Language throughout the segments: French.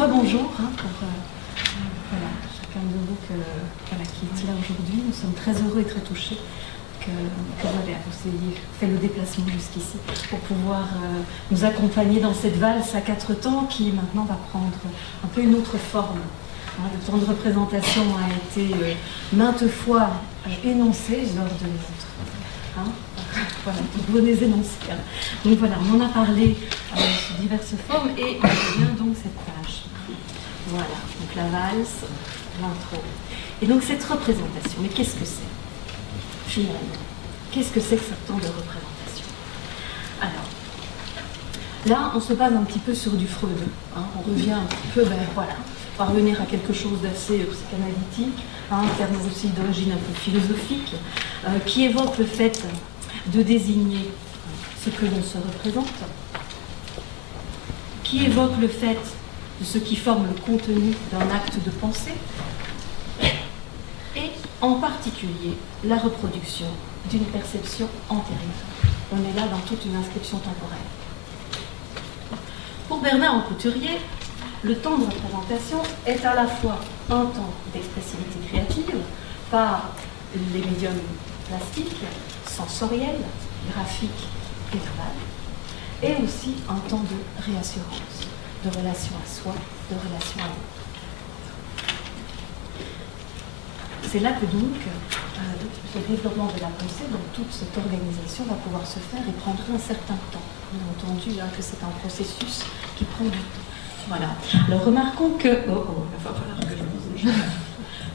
rebonjour pour voilà, chacun de vous qui est là aujourd'hui. Nous sommes très heureux et très touchés que vous ayez fait le déplacement jusqu'ici pour pouvoir nous accompagner dans cette valse à quatre temps qui maintenant va prendre un peu une autre forme. Le temps de représentation a été maintes fois énoncé lors de notre... voilà, pour donner des énoncés. Donc voilà, on en a parlé sous diverses formes et on revient donc cette page. Voilà, donc la valse, l'intro. Et donc cette représentation, mais qu'est-ce que c'est finalement? Qu'est-ce que c'est que ce temps de représentation? Alors, là, on se base un petit peu sur du Freud. On revient un petit peu, voilà, parvenir à quelque chose d'assez psychanalytique, un terme aussi d'origine un peu philosophique, qui évoque le fait de désigner ce que l'on se représente, qui évoque le fait de ce qui forme le contenu d'un acte de pensée, et en particulier la reproduction d'une perception antérieure. On est là dans toute une inscription temporelle. Pour Bernard Couturier, le temps de représentation est à la fois un temps d'expressivité créative par les médiums plastiques, sensoriels, graphiques et verbales, et aussi un temps de réassurance, de relation à soi, de relation à l'autre. C'est là que donc ce développement de la pensée, donc toute cette organisation va pouvoir se faire et prendra un certain temps. On a entendu que c'est un processus qui prend du temps. Voilà. Alors remarquons que, il va falloir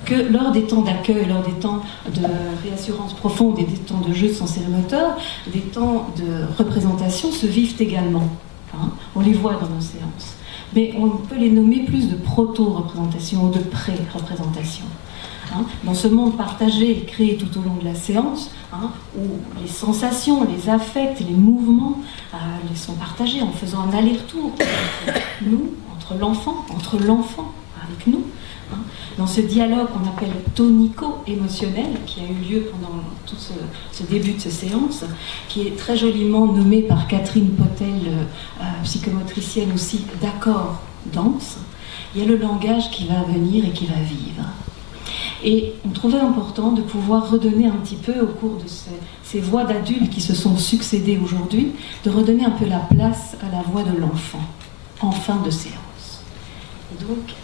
que lors des temps d'accueil, lors des temps de réassurance profonde et des temps de jeu sensoriel-moteur, des temps de représentation se vivent également. On les voit dans nos séances. Mais on peut les nommer plus de proto-représentation ou de pré-représentation. Dans ce monde partagé, créé tout au long de la séance, où les sensations, les affects, les mouvements les sont partagés en faisant un aller-retour entre l'enfant avec nous, dans ce dialogue qu'on appelle tonico-émotionnel, qui a eu lieu pendant tout ce début de cette séance, qui est très joliment nommé par Catherine Potel, psychomotricienne aussi, d'accord, danse. Il y a le langage qui va venir et qui va vivre. Et on trouvait important de pouvoir redonner un petit peu, au cours de ces voix d'adultes qui se sont succédées aujourd'hui, de redonner un peu la place à la voix de l'enfant, en fin de séance. Et donc,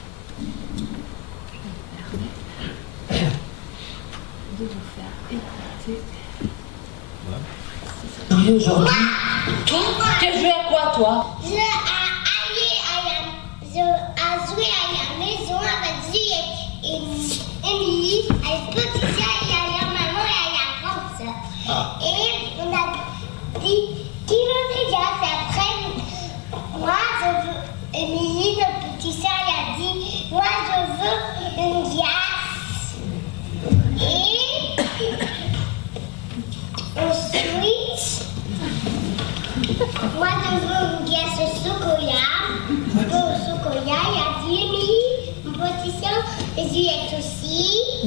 je vais de vous faire écouter. Oui, aujourd'hui. Toi, tu as joué à quoi, toi? Je joué à la maison avec Juliette et Émilie, avec Petit Chat et à la maman et à la grande sœur. Et on a dit qui veut des glaces. Et après, moi je veux. Émilie, notre petit chat, a dit moi je veux une glace. Et ensuite, moi je veux une glace au chocolat. Il a dit Émilie, mon petit chat, et Juliette aussi. Et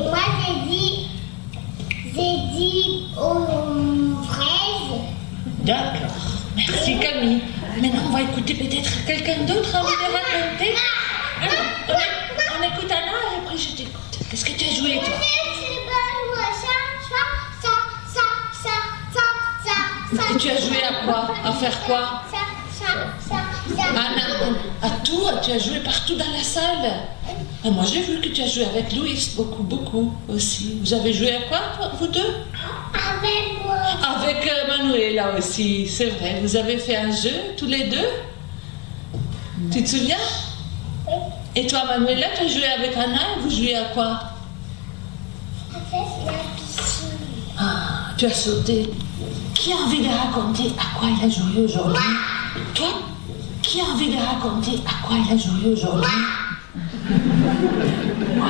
moi j'ai dit aux fraises. D'accord. Merci Camille. Maintenant on va écouter peut-être quelqu'un d'autre à vous de raconter. Alors, on écoute Anna et après je t'écoute. Qu'est-ce que tu as joué toi? Et tu as joué à quoi? À faire quoi? Anna, à tout? Tu as joué partout dans la salle? Moi j'ai vu que tu as joué avec Louis, beaucoup aussi. Vous avez joué à quoi, vous deux? Avec moi. Avec Manuela aussi, c'est vrai. Vous avez fait un jeu, tous les deux? Tu te souviens? Oui. Et toi, Manuela, tu as joué avec Anna et vous jouez à quoi? Avec la piscine. Ah, tu as sauté. Qui a envie de raconter à quoi il a joué aujourd'hui? Toi? Qui a envie de raconter à quoi il a joué aujourd'hui? Moi.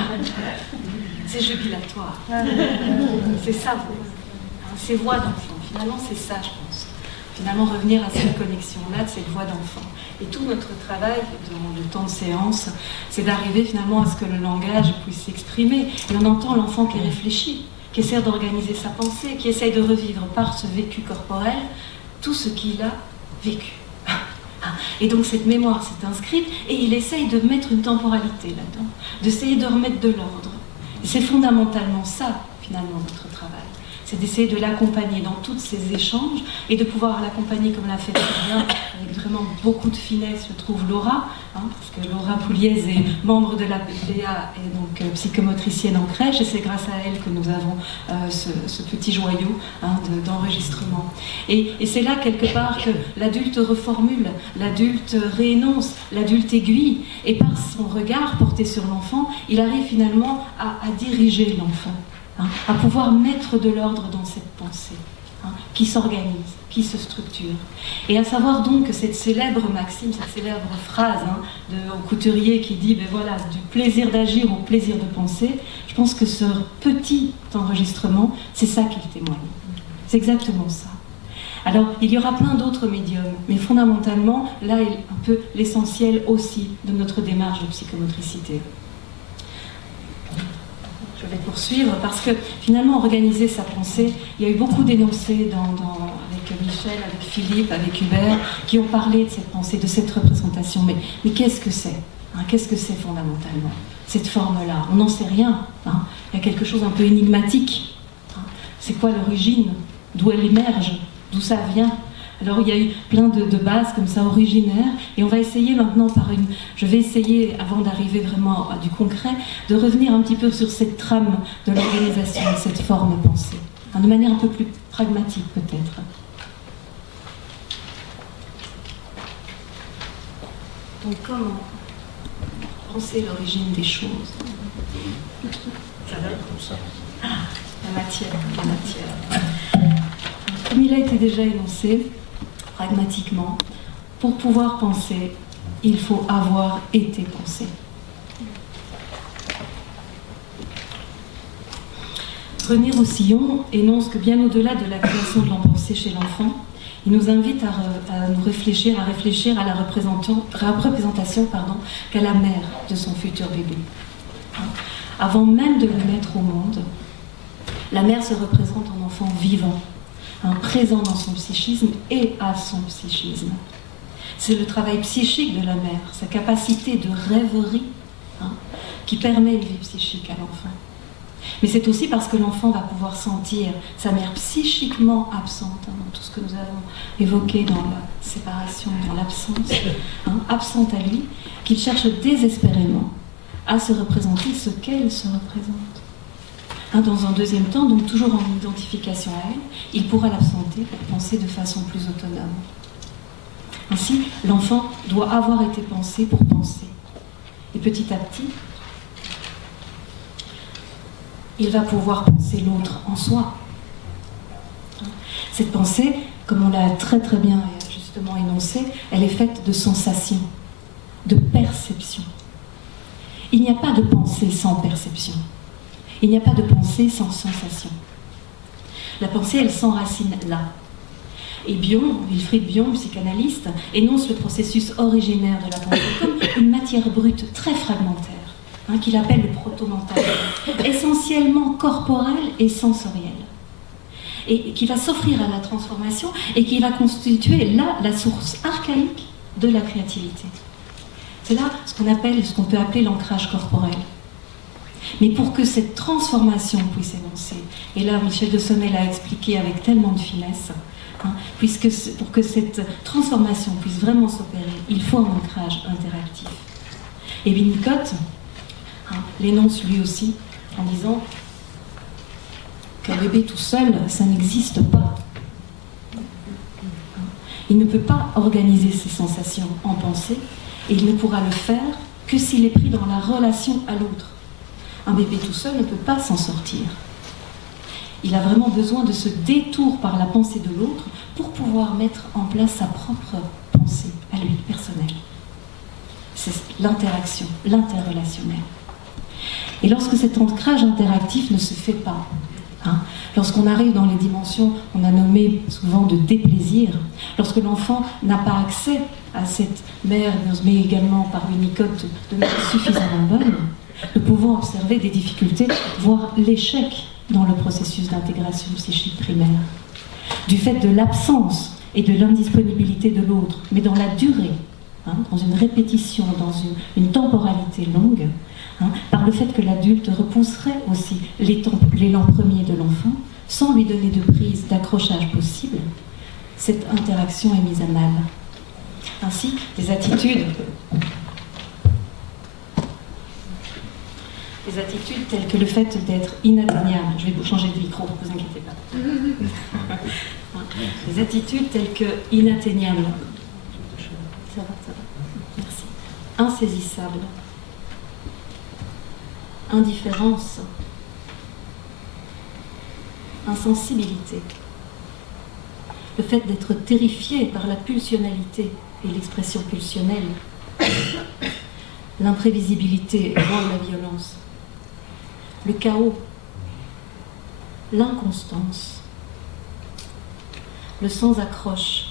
C'est jubilatoire. C'est ça, ces voix d'enfant. Finalement, c'est ça, je pense. Finalement, revenir à cette connexion-là, de cette voix d'enfant. Et tout notre travail dans le temps de séance, c'est d'arriver finalement à ce que le langage puisse s'exprimer. Et on entend l'enfant qui réfléchit, qui essaie d'organiser sa pensée, qui essaie de revivre par ce vécu corporel tout ce qu'il a vécu. Et donc cette mémoire s'est inscrite et il essaye de mettre une temporalité là-dedans, d'essayer de remettre de l'ordre. Et c'est fondamentalement ça, finalement, notre travail. C'est d'essayer de l'accompagner dans tous ces échanges et de pouvoir l'accompagner comme l'a fait très bien, avec vraiment beaucoup de finesse, je trouve, Laura, parce que Laura Pouliez est membre de la PPA et donc psychomotricienne en crèche, et c'est grâce à elle que nous avons ce petit joyau d'enregistrement. Et c'est là, quelque part, que l'adulte reformule, l'adulte réénonce, l'adulte aiguille, et par son regard porté sur l'enfant, il arrive finalement à diriger l'enfant. À pouvoir mettre de l'ordre dans cette pensée, qui s'organise, qui se structure. Et à savoir donc que cette célèbre maxime, cette célèbre phrase de Couturier qui dit ben voilà, du plaisir d'agir au plaisir de penser, je pense que ce petit enregistrement, c'est ça qu'il témoigne. C'est exactement ça. Alors, il y aura plein d'autres médiums, mais fondamentalement, là est un peu l'essentiel aussi de notre démarche de psychomotricité. Je vais poursuivre parce que finalement, organiser sa pensée, il y a eu beaucoup d'énoncés avec Michel, avec Philippe, avec Hubert, qui ont parlé de cette pensée, de cette représentation. Mais qu'est-ce que c'est Qu'est-ce que c'est fondamentalement, cette forme-là? On n'en sait rien. Il y a quelque chose un peu énigmatique. C'est quoi l'origine? D'où elle émerge? D'où ça vient? Alors il y a eu plein de bases comme ça originaires, et on va essayer maintenant je vais essayer, avant d'arriver vraiment à du concret, de revenir un petit peu sur cette trame de l'organisation, de cette forme pensée, de manière un peu plus pragmatique peut-être. Donc comment penser l'origine des choses? Ça va comme ça. La matière. Comme il a été déjà énoncé, pragmatiquement, pour pouvoir penser, il faut avoir été pensé. René Roussillon énonce que bien au-delà de la création de l'en-pensée chez l'enfant, il nous invite à réfléchir à la représentation qu'a la mère de son futur bébé. Avant même de le mettre au monde, la mère se représente en enfant vivant, présent dans son psychisme et à son psychisme. C'est le travail psychique de la mère, sa capacité de rêverie, qui permet une vie psychique à l'enfant. Mais c'est aussi parce que l'enfant va pouvoir sentir sa mère psychiquement absente, dans tout ce que nous avons évoqué dans la séparation, dans l'absence, absente à lui, qu'il cherche désespérément à se représenter ce qu'elle se représente. Dans un deuxième temps, donc toujours en identification à elle, il pourra l'absenter pour penser de façon plus autonome. Ainsi, l'enfant doit avoir été pensé pour penser. Et petit à petit, il va pouvoir penser l'autre en soi. Cette pensée, comme on l'a très très bien justement énoncé, elle est faite de sensations, de perceptions. Il n'y a pas de pensée sans perception. Il n'y a pas de pensée sans sensation. La pensée, elle s'enracine là. Et Wilfried Bion, psychanalyste, énonce le processus originaire de la pensée comme une matière brute très fragmentaire, qu'il appelle le proto-mental, essentiellement corporelle et sensorielle, et qui va s'offrir à la transformation et qui va constituer là la source archaïque de la créativité. C'est là ce qu'on peut appeler l'ancrage corporel. Mais pour que cette transformation puisse énoncer, et là Michel de Sommet l'a expliqué avec tellement de finesse, pour que cette transformation puisse vraiment s'opérer, il faut un ancrage interactif. Et Winnicott l'énonce lui aussi en disant qu'un bébé tout seul, ça n'existe pas. Il ne peut pas organiser ses sensations en pensée, et il ne pourra le faire que s'il est pris dans la relation à l'autre. Un bébé tout seul ne peut pas s'en sortir. Il a vraiment besoin de ce détour par la pensée de l'autre pour pouvoir mettre en place sa propre pensée, à lui, personnelle. C'est l'interaction, l'interrelationnel. Et lorsque cet ancrage interactif ne se fait pas, lorsqu'on arrive dans les dimensions, on a nommé souvent de déplaisir, lorsque l'enfant n'a pas accès à cette mère, mais également par Winnicott de manière suffisamment bonne, nous pouvons observer des difficultés, voire l'échec dans le processus d'intégration psychique primaire, du fait de l'absence et de l'indisponibilité de l'autre, mais dans la durée, dans une répétition, dans une temporalité longue, par le fait que l'adulte repousserait aussi l'élan premier de l'enfant, sans lui donner de prise, d'accrochage possible, cette interaction est mise à mal. Ainsi, des attitudes telles que le fait d'être inatteignable, je vais vous changer de micro, ne vous inquiétez pas. Des attitudes telles que inatteignable, ça va, merci, insaisissable, indifférence, insensibilité, le fait d'être terrifié par la pulsionalité et l'expression pulsionnelle, l'imprévisibilité, voire la violence, le chaos, l'inconstance, le sans-accroche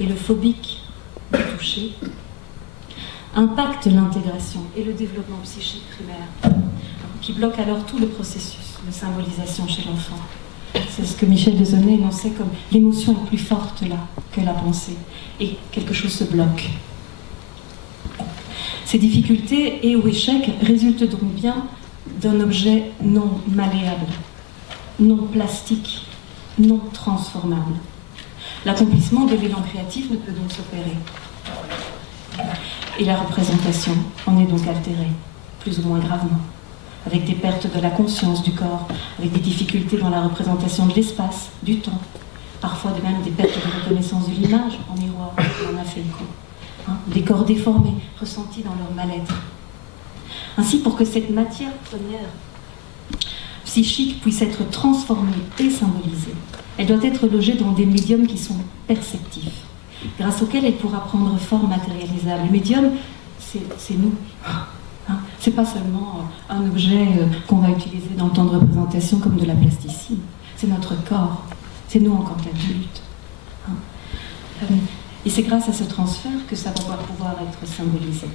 et le phobique du toucher impactent l'intégration et le développement psychique primaire, qui bloque alors tout le processus de symbolisation chez l'enfant. C'est ce que Michel Desaunay énonçait comme l'émotion est plus forte là que la pensée, et quelque chose se bloque. Ces difficultés et ou échecs résultent donc bien d'un objet non malléable, non plastique, non transformable. L'accomplissement de l'élan créatif ne peut donc s'opérer. Et la représentation en est donc altérée, plus ou moins gravement, avec des pertes de la conscience du corps, avec des difficultés dans la représentation de l'espace, du temps, parfois de même des pertes de reconnaissance de l'image en miroir, on en a fait écho. Des corps déformés, ressentis dans leur mal-être. Ainsi, pour que cette matière première psychique puisse être transformée et symbolisée, elle doit être logée dans des médiums qui sont perceptifs, grâce auxquels elle pourra prendre forme matérialisable. Le médium, c'est nous. C'est pas seulement un objet qu'on va utiliser dans le temps de représentation comme de la plasticine. C'est notre corps. C'est nous en tant qu'adultes. Et c'est grâce à ce transfert que ça va pouvoir être symbolisé.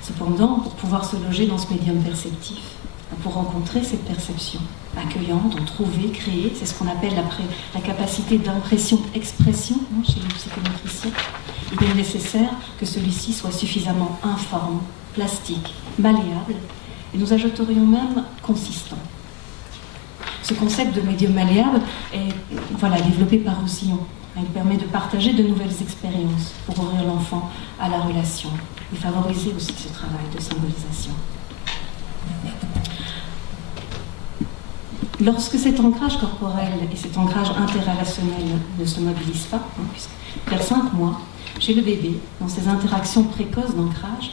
Cependant, pour pouvoir se loger dans ce médium perceptif, pour rencontrer cette perception accueillante, en trouver, créer, c'est ce qu'on appelle la capacité d'impression-expression chez les psychomotriciens, il est nécessaire que celui-ci soit suffisamment informe, plastique, malléable, et nous ajouterions même consistant. Ce concept de médium malléable est développé par Roussillon. Il permet de partager de nouvelles expériences pour ouvrir l'enfant à la relation et favoriser aussi ce travail de symbolisation. Lorsque cet ancrage corporel et cet ancrage interrelationnel ne se mobilisent pas, puisque vers 5 mois, chez le bébé, dans ces interactions précoces d'ancrage,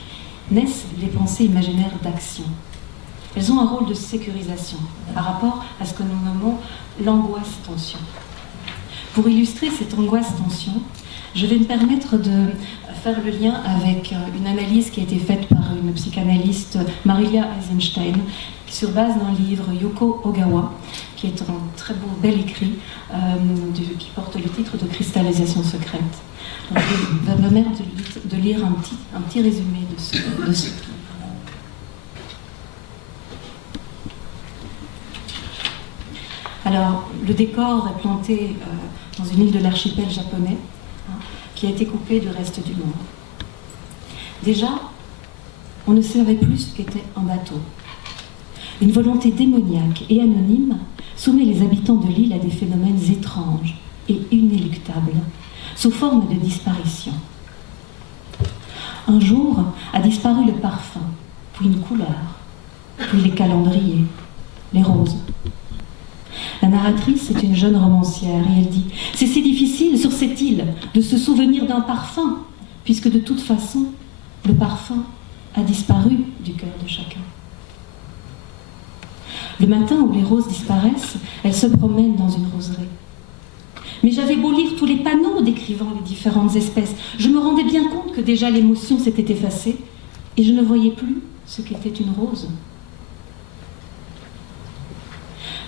naissent les pensées imaginaires d'action. Elles ont un rôle de sécurisation par rapport à ce que nous nommons l'angoisse-tension. Pour illustrer cette angoisse-tension, je vais me permettre de faire le lien avec une analyse qui a été faite par une psychanalyste, Marilia Eisenstein, sur base d'un livre Yoko Ogawa, qui est un très beau, bel écrit, qui porte le titre de Cristallisation secrète. Donc, je vais me permettre de lire un petit résumé de ce livre. Alors, le décor est planté dans une île de l'archipel japonais, qui a été coupée du reste du monde. Déjà, on ne savait plus ce qu'était un bateau. Une volonté démoniaque et anonyme soumet les habitants de l'île à des phénomènes étranges et inéluctables, sous forme de disparition. Un jour a disparu le parfum, puis une couleur, puis les calendriers, les roses. La narratrice est une jeune romancière et elle dit « C'est si difficile sur cette île de se souvenir d'un parfum, puisque de toute façon, le parfum a disparu du cœur de chacun. » Le matin où les roses disparaissent, elle se promène dans une roseraie. Mais j'avais beau lire tous les panneaux décrivant les différentes espèces, je me rendais bien compte que déjà l'émotion s'était effacée et je ne voyais plus ce qu'était une rose.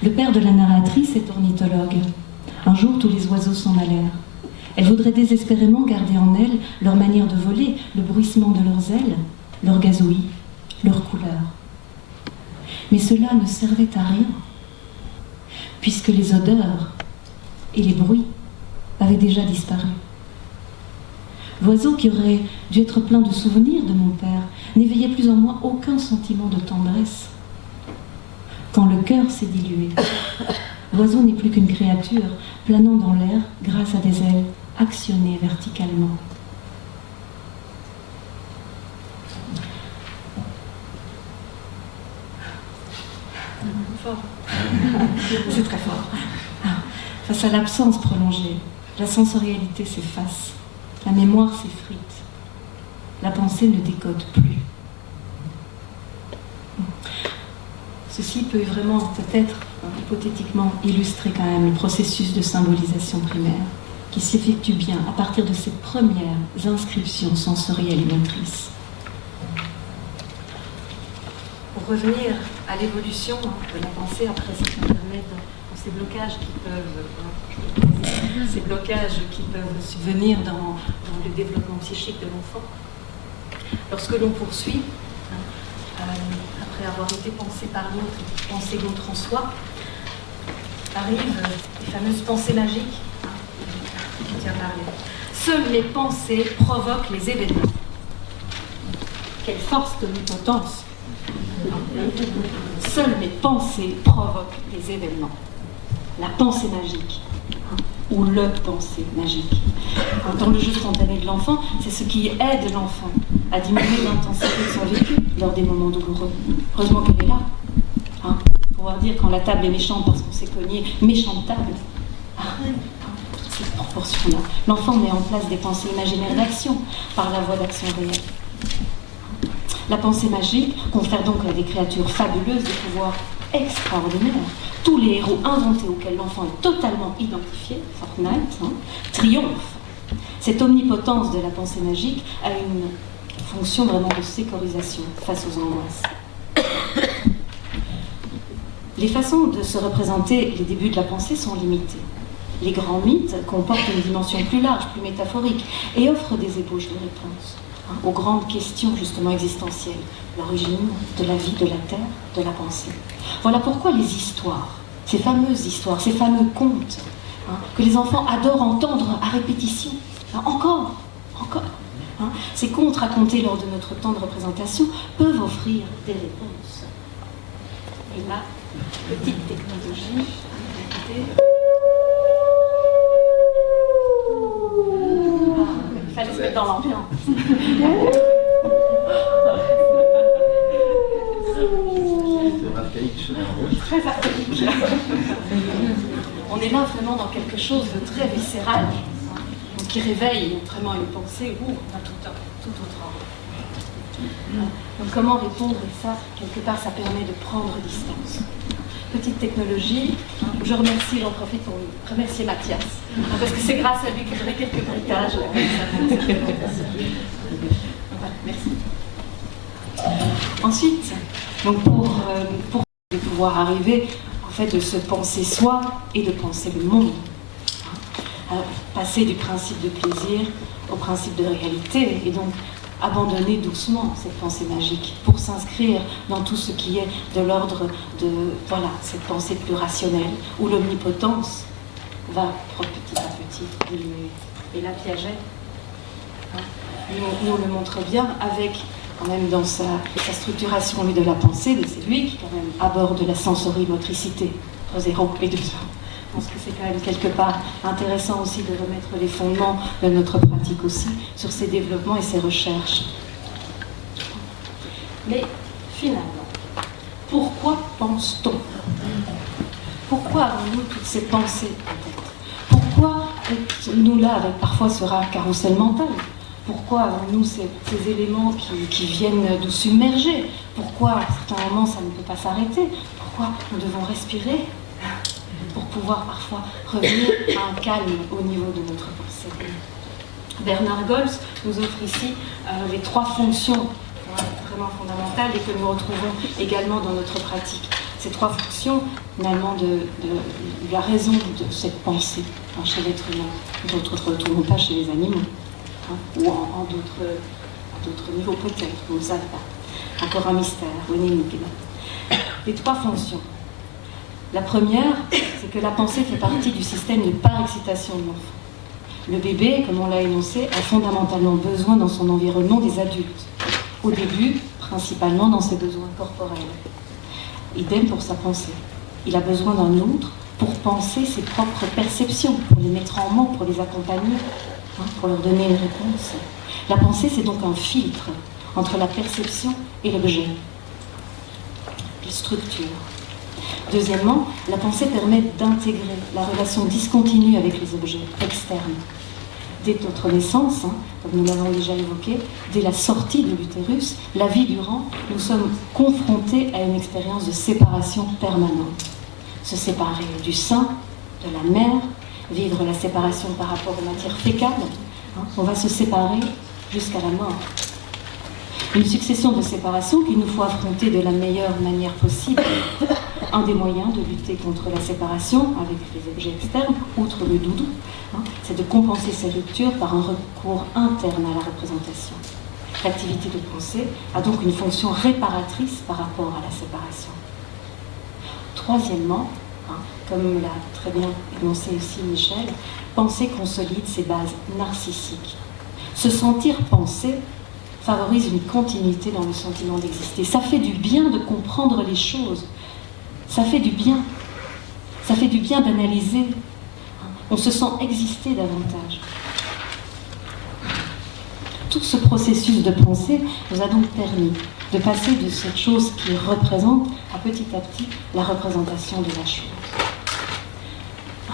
Le père de la narratrice est ornithologue. Un jour, tous les oiseaux s'en allèrent. Elle voudrait désespérément garder en elle leur manière de voler, le bruissement de leurs ailes, leur gazouillis, leur couleur. Mais cela ne servait à rien, puisque les odeurs et les bruits avait déjà disparu. L'oiseau, qui aurait dû être plein de souvenirs de mon père, n'éveillait plus en moi aucun sentiment de tendresse. Quand le cœur s'est dilué, l'oiseau n'est plus qu'une créature planant dans l'air grâce à des ailes actionnées verticalement. C'est très fort. Face à l'absence prolongée, la sensorialité s'efface, la mémoire s'effrite, la pensée ne décode plus. Ceci peut vraiment, peut-être, hypothétiquement, illustrer quand même le processus de symbolisation primaire qui s'effectue bien à partir de ces premières inscriptions sensorielles et motrices. Pour revenir à l'évolution de la pensée, après ça me permet dans ces blocages qui peuvent subvenir dans le développement psychique de l'enfant. Lorsque l'on poursuit, après avoir été pensé par l'autre, pensé l'autre en soi, arrivent les fameuses pensées magiques. Seules les pensées provoquent les événements. Quelle force d'omnipotence! Seules mes pensées provoquent les événements. La pensée magique, ou le pensée magique. Dans le jeu spontané de l'enfant, c'est ce qui aide l'enfant à diminuer l'intensité de son vécu lors des moments douloureux. Heureusement qu'elle est là. Pouvoir dire quand la table est méchante parce qu'on s'est cogné, méchante table. Toutes ces proportions-là. L'enfant met en place des pensées imaginaires d'action par la voie d'action réelle. La pensée magique confère donc à des créatures fabuleuses des pouvoirs extraordinaires. Tous les héros inventés auxquels l'enfant est totalement identifié, Fortnite, triomphent. Cette omnipotence de la pensée magique a une fonction vraiment de sécurisation face aux angoisses. Les façons de se représenter les débuts de la pensée sont limitées. Les grands mythes comportent une dimension plus large, plus métaphorique, et offrent des ébauches de réponses aux grandes questions justement existentielles, l'origine de la vie, de la terre, de la pensée. Voilà pourquoi les histoires, ces fameuses histoires, ces fameux contes, que les enfants adorent entendre à répétition, encore, ces contes racontés lors de notre temps de représentation peuvent offrir des réponses. Et là, petite technologie, il fallait se mettre dans l'ambiance. Très archaïque. On est là vraiment dans quelque chose de très viscéral, qui réveille vraiment une pensée ou un tout autre ordre. Donc comment répondre, et ça, quelque part, ça permet de prendre distance. Petite technologie, j'en profite pour remercier Mathias, parce que c'est grâce à lui que j'aurai quelques bruitages. Merci. Ensuite, donc pour pouvoir arriver, en fait, de se penser soi et de penser le monde. Passer du principe de plaisir au principe de réalité, et donc abandonner doucement cette pensée magique pour s'inscrire dans tout ce qui est de l'ordre de, cette pensée plus rationnelle, où l'omnipotence va petit à petit diminuer. Et là, Piaget nous le montre bien avec, quand même, dans sa structuration de la pensée, c'est lui qui, quand même, aborde la sensorimotricité, 0 et 2 ans. Je pense que c'est quand même quelque part intéressant aussi de remettre les fondements de notre pratique aussi sur ces développements et ces recherches. Mais finalement, pourquoi pense-t-on? Pourquoi avons-nous toutes ces pensées en tête? Pourquoi nous là avec parfois ce rare carrousel mental? Pourquoi avons-nous ces éléments qui viennent nous submerger? Pourquoi à certains moments ça ne peut pas s'arrêter? Pourquoi nous devons respirer pour pouvoir parfois revenir à un calme au niveau de notre pensée? Bernard Gols nous offre ici les 3 fonctions vraiment fondamentales et que nous retrouvons également dans notre pratique. Ces 3 fonctions, finalement, de la raison de cette pensée chez l'être humain, dont on ne retrouvons pas chez les animaux, ou en d'autres niveaux peut-être, on ne sait pas. Encore un mystère, ou une énigme. Les 3 fonctions. La première, c'est que la pensée fait partie du système de par-excitation de l'enfant. Le bébé, comme on l'a énoncé, a fondamentalement besoin dans son environnement des adultes. Au début, principalement dans ses besoins corporels. Idem pour sa pensée. Il a besoin d'un autre pour penser ses propres perceptions, pour les mettre en mots, pour les accompagner, pour leur donner une réponse. La pensée, c'est donc un filtre entre la perception et l'objet. La structure. Deuxièmement, la pensée permet d'intégrer la relation discontinue avec les objets externes. Dès notre naissance, comme nous l'avons déjà évoqué, dès la sortie de l'utérus, la vie durant, nous sommes confrontés à une expérience de séparation permanente. Se séparer du sein, de la mère, vivre la séparation par rapport aux matières fécales, on va se séparer jusqu'à la mort. Une succession de séparations qu'il nous faut affronter de la meilleure manière possible. Un des moyens de lutter contre la séparation avec les objets externes, outre le doudou, c'est de compenser ces ruptures par un recours interne à la représentation. L'activité de pensée a donc une fonction réparatrice par rapport à la séparation. Troisièmement, comme l'a très bien énoncé aussi Michel, penser consolide ses bases narcissiques. Se sentir penser favorise une continuité dans le sentiment d'exister. Ça fait du bien de comprendre les choses. Ça fait du bien. Ça fait du bien d'analyser. On se sent exister davantage. Tout ce processus de pensée nous a donc permis de passer de cette chose qui représente à petit la représentation de la chose.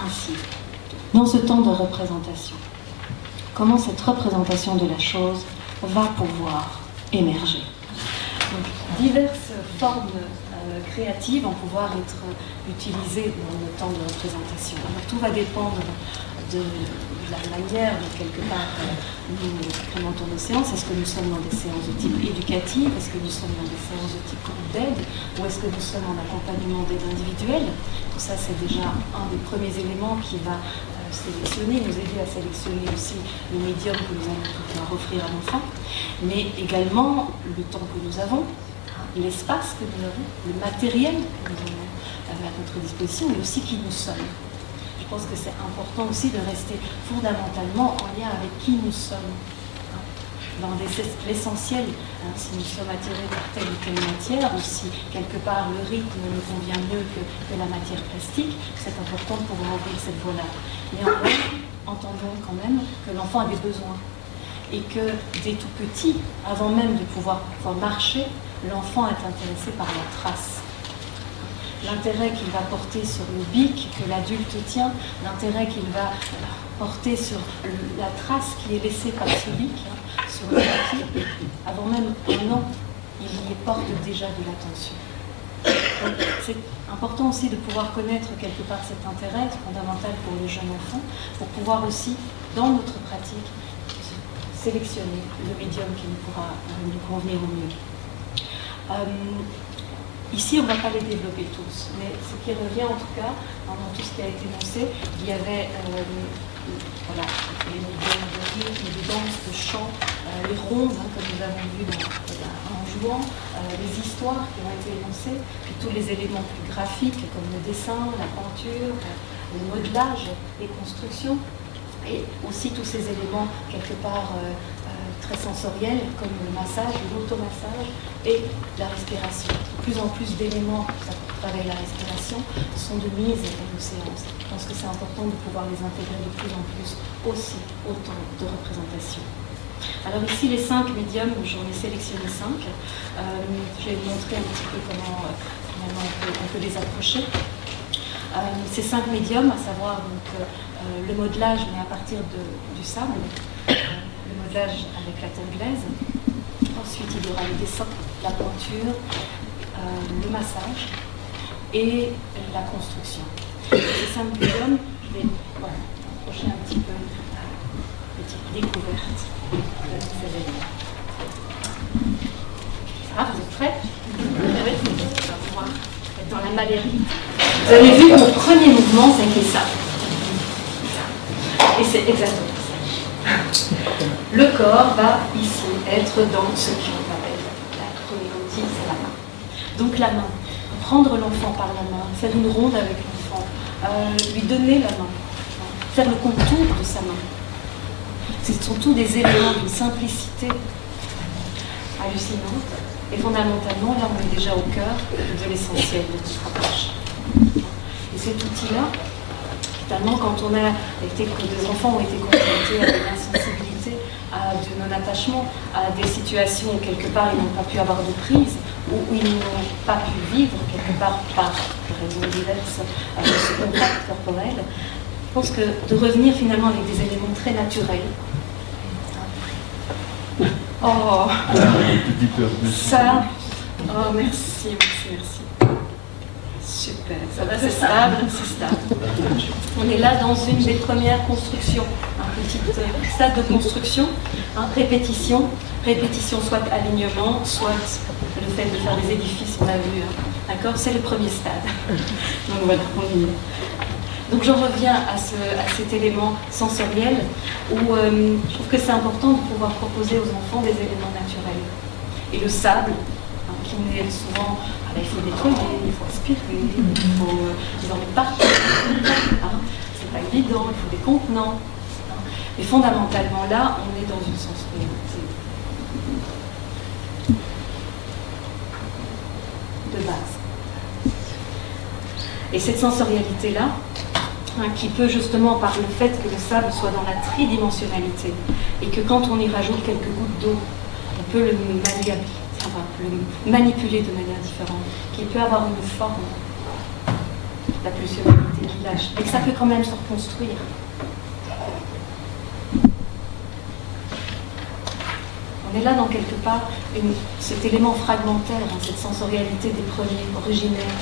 Ainsi, dans ce temps de représentation, comment cette représentation de la chose va pouvoir émerger. Donc, diverses formes créatives vont pouvoir être utilisées dans le temps de représentation. Alors, tout va dépendre de la manière dont quelque part nous expérimentons nos séances. Est-ce que nous sommes dans des séances de type éducatif? Est-ce que nous sommes dans des séances de type groupe d'aide? Ou est-ce que nous sommes en accompagnement d'aide individuelle? Tout ça, c'est déjà un des premiers éléments qui va sélectionner, nous aider à sélectionner aussi le médium que nous allons pouvoir offrir à l'enfant, mais également le temps que nous avons, l'espace que nous avons, le matériel que nous avons à notre disposition, mais aussi qui nous sommes. Je pense que c'est important aussi de rester fondamentalement en lien avec qui nous sommes. Dans l'essentiel, si nous sommes attirés par telle ou telle matière, ou si quelque part le rythme nous convient mieux que la matière plastique, c'est important de pouvoir ouvrir cette voie-là. Néanmoins, entendons quand même que l'enfant a des besoins et que dès tout petit, avant même de pouvoir marcher, l'enfant est intéressé par la trace. L'intérêt qu'il va porter sur le bic que l'adulte tient, l'intérêt qu'il va porter sur la trace qui est laissée par ce bic, sur le papier, avant même un an, il y porte déjà de l'attention. Donc, c'est important aussi de pouvoir connaître quelque part cet intérêt fondamental pour le jeune enfant, pour pouvoir aussi, dans notre pratique, sélectionner le médium qui nous pourra nous convenir au mieux. Ici, on ne va pas les développer tous, mais ce qui revient en tout cas, dans tout ce qui a été énoncé, il y avait les médiums de rythme, de danse, de chant, les rondes, comme nous avons vu en jouant, les histoires qui ont été énoncées, puis tous les éléments plus graphiques comme le dessin, la peinture, le modelage, les constructions, et aussi tous ces éléments quelque part très sensoriels comme le massage, l'automassage et la respiration. De plus en plus d'éléments pour travailler la respiration sont de mise dans nos séances. Je pense que c'est important de pouvoir les intégrer de plus en plus aussi au temps de représentation. Alors ici, les 5 médiums, j'en ai sélectionné 5. Je vais vous montrer un petit peu comment finalement on peut les approcher. Ces 5 médiums, à savoir donc, le modelage, mais à partir du sable, le modelage avec la terre glaise. Ensuite, il y aura le dessin, la peinture, le massage et la construction. Ces 5 médiums, je vais approcher un petit peu une petite découverte de ces éléments. Ça va, vous êtes prêts? Oui, on va pouvoir être dans la ballerine. Vous avez vu, mon premier mouvement, c'était ça. Et c'est exactement ça. Le corps va ici être dans ce qu'on appelle la chronégotie, c'est la main. Donc la main, prendre l'enfant par la main, faire une ronde avec l'enfant, lui donner la main, faire le contour de sa main. Ce sont tous des éléments d'une simplicité hallucinante. Et fondamentalement, là, on est déjà au cœur de l'essentiel de notre approche. Et cet outil-là, finalement, quand des enfants ont été confrontés à de l'insensibilité, à du non-attachement, à des situations où quelque part ils n'ont pas pu avoir de prise, où ils n'ont pas pu vivre quelque part par raisons diverses avec ce contact corporel, je pense que de revenir finalement avec des éléments très naturels. Oh, ça, oh merci. Super, ça va, c'est stable. On est là dans une des premières constructions, un petit stade de construction, répétition, soit alignement, soit le fait de faire des édifices, on l'a vu, d'accord, c'est le premier stade. Donc voilà, on y est. Donc j'en reviens à cet élément sensoriel où je trouve que c'est important de pouvoir proposer aux enfants des éléments naturels. Et le sable, qui est souvent, il faut nettoyer, il faut aspirer, ils en mettent partout. C'est pas évident, il faut des contenants. Mais fondamentalement là, on est dans une sensorialité de base. Et cette sensorialité-là, qui peut justement, par le fait que le sable soit dans la tridimensionnalité, et que quand on y rajoute quelques gouttes d'eau, on peut le manipuler de manière différente, qu'il peut avoir une forme, la pulsionalité qui lâche, et que ça peut quand même se reconstruire. On est là dans quelque part cet élément fragmentaire, cette sensorialité des premiers, originaires.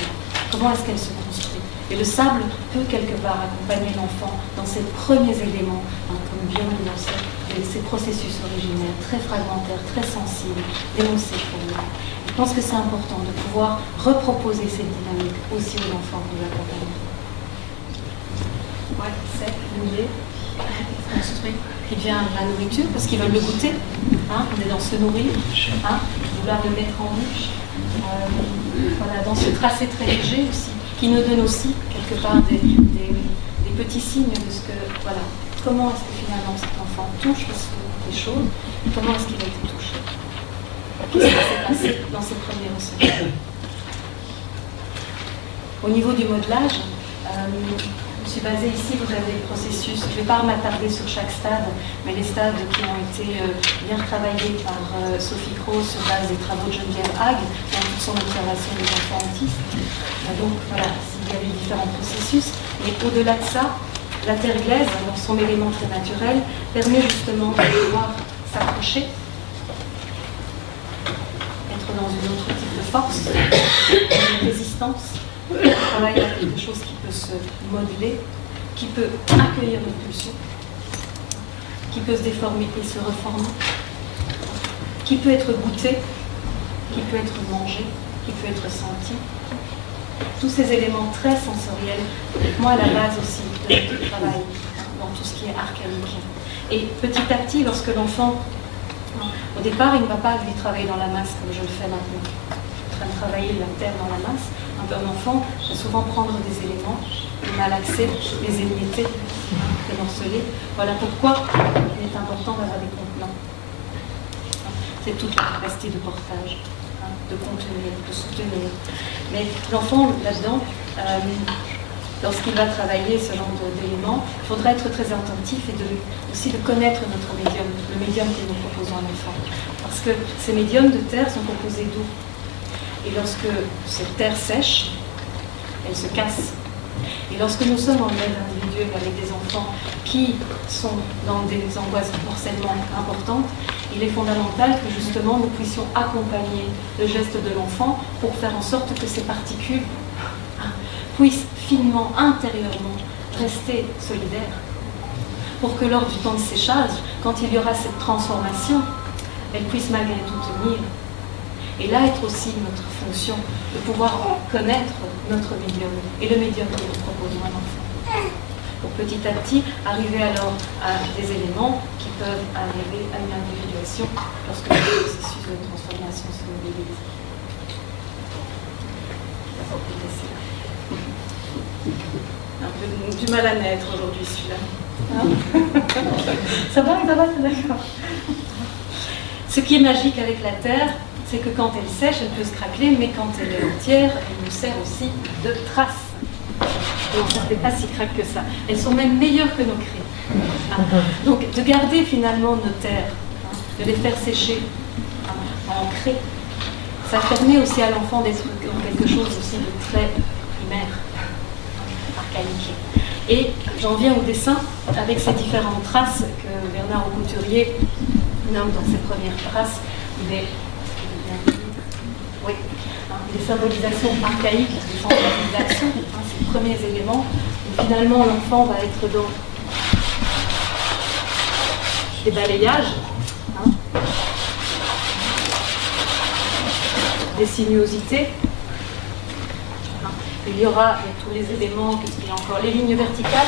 Comment est-ce qu'elle se construit? Et le sable peut quelque part accompagner l'enfant dans ces premiers éléments, comme biominosé, ces processus originaires, très fragmentaires, très sensibles, énoncés pour nous. Je pense que c'est important de pouvoir reproposer cette dynamique aussi aux enfants que nous accompagnons. Ouais, sec, mouillé, construit, qui devient la nourriture, parce qu'ils veulent le goûter. On est dans se nourrir, vouloir le mettre en bouche. Voilà, dans ce tracé très léger aussi, qui nous donne aussi quelque part des petits signes de ce que, voilà, comment est-ce que finalement cet enfant touche les choses, comment est-ce qu'il a été touché, qu'est-ce qui s'est passé dans ses premiers ressentis. Au niveau du modelage, je suis basée ici, vous avez les processus, je ne vais pas m'attarder sur chaque stade, mais les stades qui ont été bien travaillés par Sophie Crowe sur base des travaux de Geneviève Hague dans toute son observation des enfants autistes. Donc voilà, il y a eu différents processus, mais au-delà de ça, la terre glaise, dans son élément très naturel, permet justement de pouvoir s'accrocher, être dans une autre type de force, une résistance. On travaille avec quelque chose qui peut se modeler, qui peut accueillir une pulsion, qui peut se déformer et se reformer, qui peut être goûté, qui peut être mangé, qui peut être senti. Tous ces éléments très sensoriels, moi à la base aussi de notre travail, dans tout ce qui est archaïque. Et petit à petit, lorsque l'enfant, au départ, il ne va pas lui travailler dans la masse comme je le fais maintenant, en train de travailler la terre dans la masse. Un enfant va souvent prendre des éléments, les malaxer, les émietter, les morceler. Voilà pourquoi il est important d'avoir des contenants. C'est toute la capacité de portage, de contenir, de soutenir. Mais l'enfant, là-dedans, lorsqu'il va travailler ce genre d'éléments, il faudra être très attentif et aussi de connaître notre médium, le médium que nous proposons à l'enfant. Parce que ces médiums de terre sont composés d'eau. Et lorsque cette terre sèche, elle se casse. Et lorsque nous sommes en aide individuelle avec des enfants qui sont dans des angoisses de morcellement importantes, il est fondamental que justement nous puissions accompagner le geste de l'enfant pour faire en sorte que ces particules puissent finement, intérieurement, rester solidaires. Pour que lors du temps de séchage, quand il y aura cette transformation, elles puissent malgré tout tenir. Et là, être aussi notre fonction de pouvoir connaître notre médium et le médium que nous proposons à l'enfant. Pour petit à petit arriver alors à des éléments qui peuvent arriver à une individuation lorsque le processus de transformation se mobilise. Un peu du mal à naître aujourd'hui celui-là. Ça va, c'est d'accord. Ce qui est magique avec la terre, c'est que quand elle sèche, elle peut se craqueler, mais quand elle est entière, elle nous sert aussi de traces. Donc ça ne fait pas si craque que ça. Elles sont même meilleures que nos craies. Donc de garder finalement nos terres, de les faire sécher en craie, ça permet aussi à l'enfant d'être dans quelque chose aussi de très primaire, archaïque. Et j'en viens au dessin avec ces différentes traces que Bernard Couturier nomme dans ses premières traces. Oui, des symbolisations archaïques, des symbolisations, ces premiers éléments, où finalement l'enfant va être dans des balayages, des sinuosités. Il y aura tous les éléments, qu'est-ce qu'il y a encore, les lignes verticales.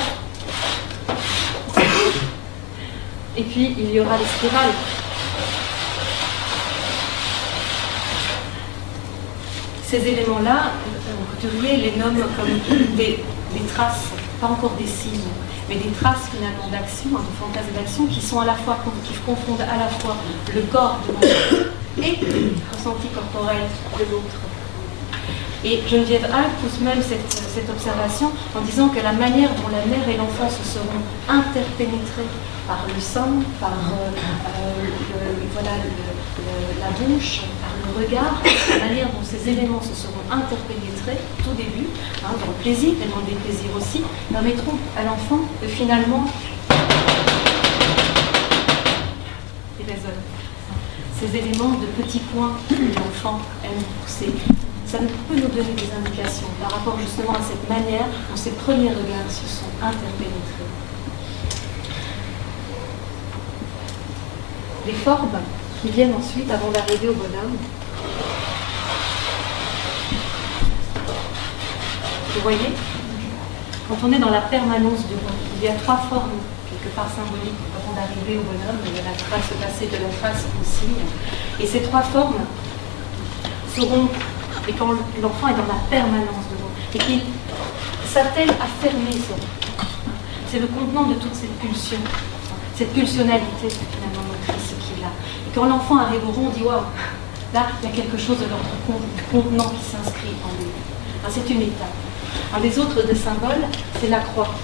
Et puis il y aura les spirales. Ces éléments-là, Couturier les nomme comme des traces, pas encore des signes, mais des traces finalement d'action, de fantasmes d'action qui sont à la fois, qui confondent à la fois le corps de l'enfant et le ressenti corporel de l'autre. Et Geneviève Hall pousse même cette observation en disant que la manière dont la mère et l'enfant se seront interpénétrés par le sang, par la bouche, par le regard, la manière dont ces éléments se seront interpénétrés au début, dans le plaisir et dans le déplaisir aussi, permettront à l'enfant de finalement ces éléments de petits points que l'enfant aime pousser. Ça peut nous donner des indications par rapport justement à cette manière dont ces premiers regards se sont interpénétrés. Les formes qui viennent ensuite avant d'arriver au bonhomme. Vous voyez, quand on est dans la permanence du monde, il y a trois formes quelque part symboliques avant d'arriver au bonhomme. Il y a la trace passée de la trace au signe. Et ces trois formes seront, et quand l'enfant est dans la permanence de monde, et qu'il s'attelle à fermer son monde, c'est le contenant de toute cette pulsion, cette pulsionalité finalement motrice qu'il a. Et quand l'enfant arrive au rond, on dit waouh, là il y a quelque chose de l'ordre du contenant qui s'inscrit en lui. C'est une étape. Un des autres des symboles, c'est la croix.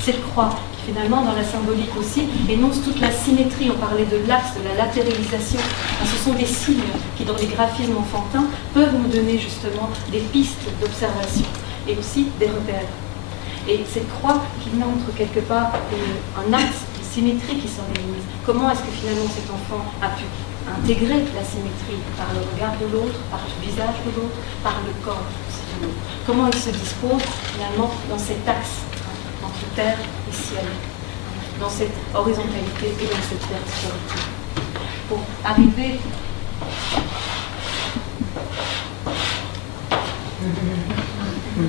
Cette croix, qui finalement dans la symbolique aussi, énonce toute la symétrie. On parlait de l'axe, de la latéralisation. Ce sont des signes qui, dans les graphismes enfantins, peuvent nous donner justement des pistes d'observation et aussi des repères. Et cette croix qui montre quelque part un axe, une symétrie qui s'organise. Comment est-ce que finalement cet enfant a pu intégrer la symétrie par le regard de l'autre, par le visage de l'autre, par le corps aussi de l'autre. Comment il se dispose finalement dans cet axe entre terre et ciel, dans cette horizontalité et dans cette verticalité. Pour arriver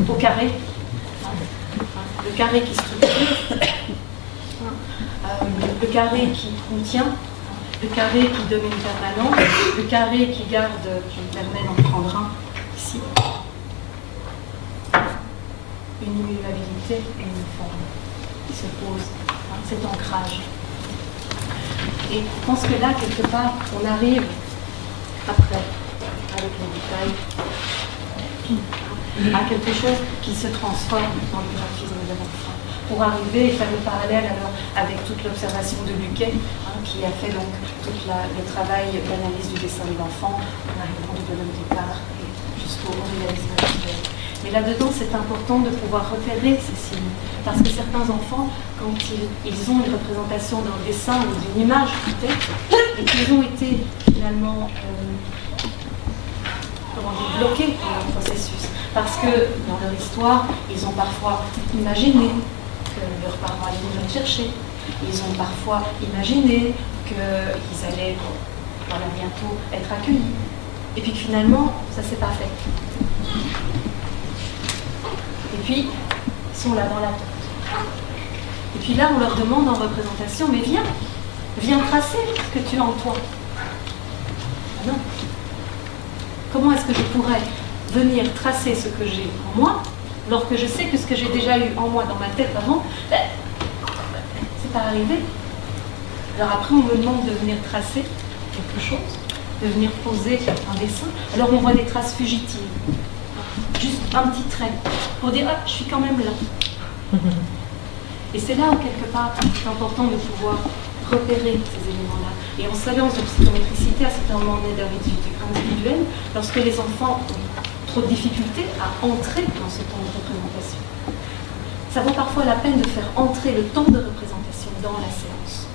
au carré, le carré qui structure, le carré qui contient, le carré qui donne une permanence, le carré qui garde, qui me permet d'en prendre un ici, une immuabilité et une forme qui se pose, cet ancrage. Et je pense que là, quelque part, on arrive après, avec les détails, à quelque chose qui se transforme dans le graphisme de l'enfant. Pour arriver et faire le parallèle alors avec toute l'observation de Luquet, qui a fait donc tout le travail d'analyse du dessin de l'enfant, en arrivant du bonhomme départ jusqu'au réalisme visuel. Mais là-dedans, c'est important de pouvoir repérer ces signes, parce que certains enfants, quand ils ont une représentation d'un dessin ou d'une image peut-être, et qu'ils ont été finalement bloqués dans leur processus, parce que dans leur histoire, ils ont parfois imaginé que leurs parents allaient venir chercher. Ils ont parfois imaginé qu'ils allaient bientôt être accueillis. Et puis que finalement, ça ne s'est pas fait. Et puis, ils sont là dans l'attente. Et puis là, on leur demande en représentation, mais viens tracer ce que tu as en toi. Ah non. Comment est-ce que je pourrais venir tracer ce que j'ai en moi, alors que je sais que ce que j'ai déjà eu en moi dans ma tête avant, c'est pas arrivé. Alors après, on me demande de venir tracer quelque chose, de venir poser un dessin. Alors on voit des traces fugitives. Juste un petit trait pour dire, ah, je suis quand même là. Et c'est là où, quelque part, c'est important de pouvoir repérer ces éléments-là. Et en séance de psychométricité, à certains moments donné d'études individuelles, lorsque les enfants ont trop de difficultés à entrer dans ce temps de représentation, ça vaut parfois la peine de faire entrer le temps de représentation dans la séance.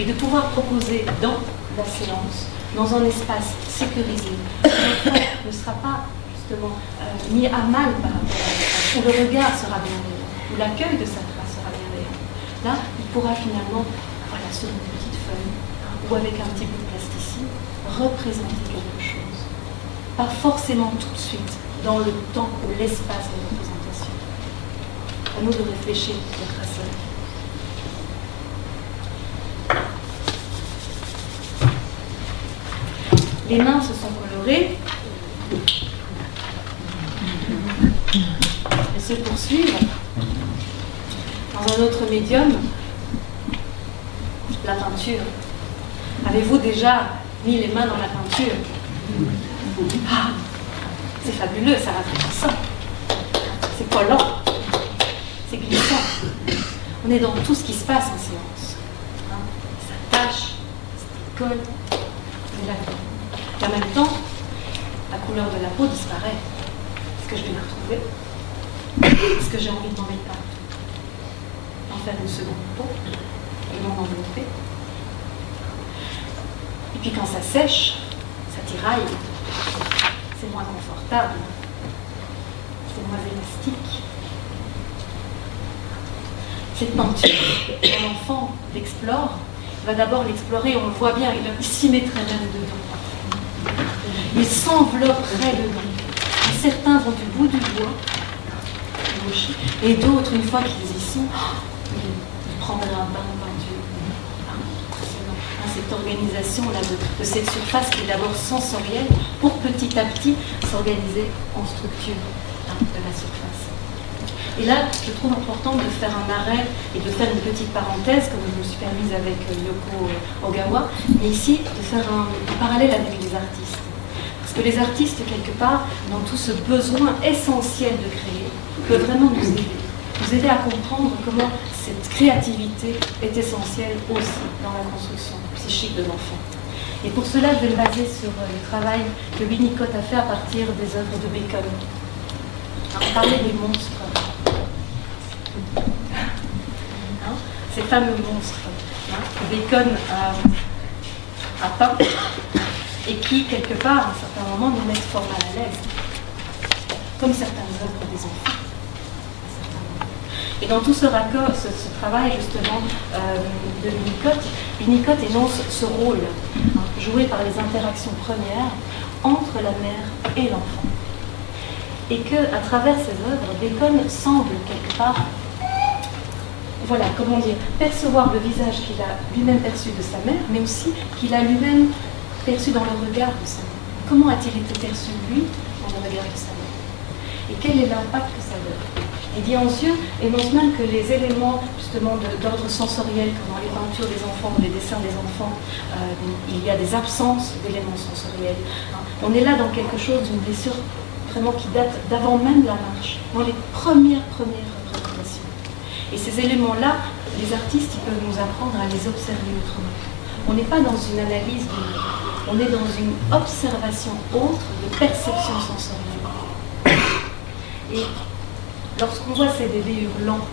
Et de pouvoir proposer dans la séance, dans un espace sécurisé, l'enfant ne sera pas justement mis à mal par rapport à l'espace, où le regard sera bienveillant, où l'accueil de sa classe sera bienveillant. Là, il pourra finalement, voilà, sur une petite feuille, ou avec un petit bout de plasticine, représenter quelque chose. Pas forcément tout de suite, dans le temps ou l'espace de représentation. À nous de réfléchir, d'être à ça. Les mains se sont colorées. Elles se poursuivent dans un autre médium, la peinture. Avez-vous déjà mis les mains dans la peinture? Ah, c'est fabuleux, ça rafraîchissant. C'est collant, c'est glissant. On est dans tout ce qui se passe en séance. Ça tâche, ça décolle, on est là-dedans. Et en même temps, la couleur de la peau disparaît. Est-ce que je vais la retrouver? Est-ce que j'ai envie de m'en mettre partout? En faire une seconde peau et m'en envelopper? Et puis quand ça sèche, ça tiraille, c'est moins confortable, c'est moins élastique. Cette peinture, quand l'enfant l'explore, il va d'abord l'explorer, on le voit bien, il s'y mettrait même dedans. Il s'envelopperait dedans. Et certains vont du bout du doigt, et d'autres, une fois qu'ils y sont, ils prendraient un bain de peinture. Cette organisation-là de cette surface qui est d'abord sensorielle pour petit à petit s'organiser en structure de la surface. Et là, je trouve important de faire un arrêt et de faire une petite parenthèse, comme je me suis permise avec Yoko Ogawa, mais ici, de faire un parallèle avec les artistes. Parce que les artistes, quelque part, dans tout ce besoin essentiel de créer, peuvent vraiment nous aider à comprendre comment cette créativité est essentielle aussi dans la construction psychique de l'enfant. Et pour cela, je vais me baser sur le travail que Winnicott a fait à partir des œuvres de Bacon. On parlait des monstres. Ces fameux monstres que Bacon a peint et qui, quelque part, à un certain moment, nous mettent fort mal à l'aise, comme certaines œuvres des enfants. Et dans tout ce travail, justement, de Winnicott énonce ce rôle joué par les interactions premières entre la mère et l'enfant. Et qu'à travers ces œuvres, Bacon semble, quelque part, voilà, comment dire, percevoir le visage qu'il a lui-même perçu de sa mère, mais aussi qu'il a lui-même perçu dans le regard de sa mère. Comment a-t-il été perçu, lui, dans le regard de sa mère? Et quel est l'impact que ça donne? Didier Ancieux énonce même que les éléments, justement, d'ordre sensoriel, comme dans les peintures des enfants, les dessins des enfants, il y a des absences d'éléments sensoriels. On est là dans quelque chose d'une blessure vraiment qui date d'avant même la marche, dans les premières représentations. Et ces éléments-là, les artistes, ils peuvent nous apprendre à les observer autrement. On n'est pas dans une analyse, on est dans une observation autre de perception sensorielle. Et lorsqu'on voit ces bébés hurlants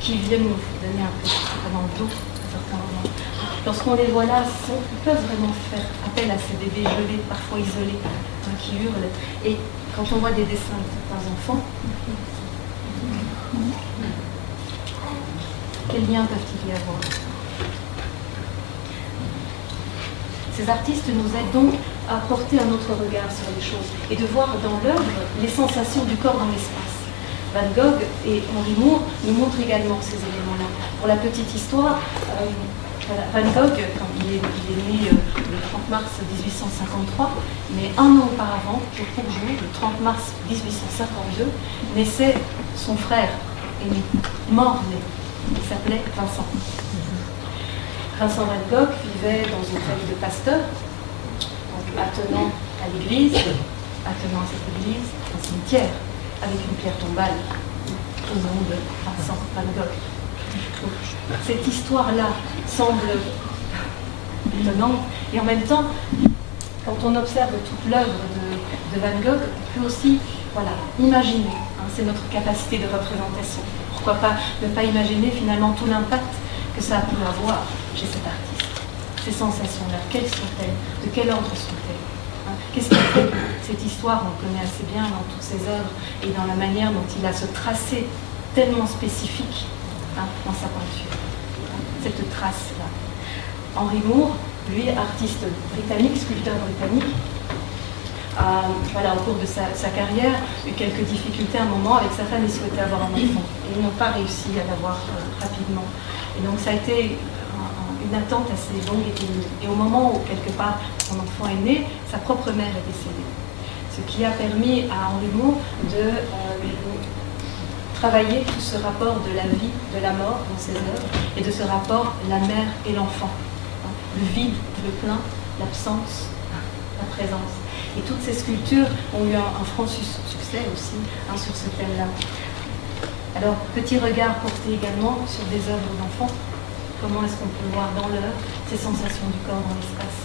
qui viennent nous donner un peu dans le dos à certains moments, lorsqu'on les voit là, ils peuvent vraiment faire appel à ces bébés gelés, parfois isolés, qui hurlent. Et quand on voit des dessins de certains enfants, quels liens peuvent-ils y avoir? Ces artistes nous aident donc à porter un autre regard sur les choses et de voir dans l'œuvre les sensations du corps dans l'espace. Van Gogh et Henri Moore nous montrent également ces éléments-là. Pour la petite histoire, Van Gogh, quand il est né le 30 mars 1853, mais un an auparavant, jour pour jour, le 30 mars 1852, naissait son frère aîné, mort-né. Il s'appelait Vincent. Vincent Van Gogh vivait dans une famille de pasteurs, donc attenant à l'église, attenant à cette église, un cimetière, avec une pierre tombale au nom de Vincent Van Gogh. Donc, cette histoire-là semble étonnante, et en même temps, quand on observe toute l'œuvre de Van Gogh, on peut aussi imaginer, c'est notre capacité de représentation. Pourquoi pas ne pas imaginer finalement tout l'impact que ça a pu avoir chez cet artiste. Ces sensations-là, quelles sont-elles? De quel ordre sont-elles? Qu'est-ce qui fait que cette histoire, on connaît assez bien dans toutes ses œuvres et dans la manière dont il a ce tracé tellement spécifique dans sa peinture. Cette trace-là. Henry Moore, lui, artiste britannique, sculpteur britannique, au cours de sa carrière, eu quelques difficultés à un moment avec sa femme, il souhaitait avoir un enfant. Et ils n'ont pas réussi à l'avoir rapidement. Et donc ça a été une attente assez longue et pénible. Et au moment où, quelque part, son enfant est né, sa propre mère est décédée. Ce qui a permis à Henry Moore de travailler tout ce rapport de la vie, de la mort dans ses œuvres, et de ce rapport la mère et l'enfant. Le vide, le plein, l'absence, la présence. Et toutes ces sculptures ont eu un franc succès aussi sur ce thème-là. Alors, petit regard porté également sur des œuvres d'enfants. Comment est-ce qu'on peut voir dans l'œuvre ces sensations du corps dans l'espace?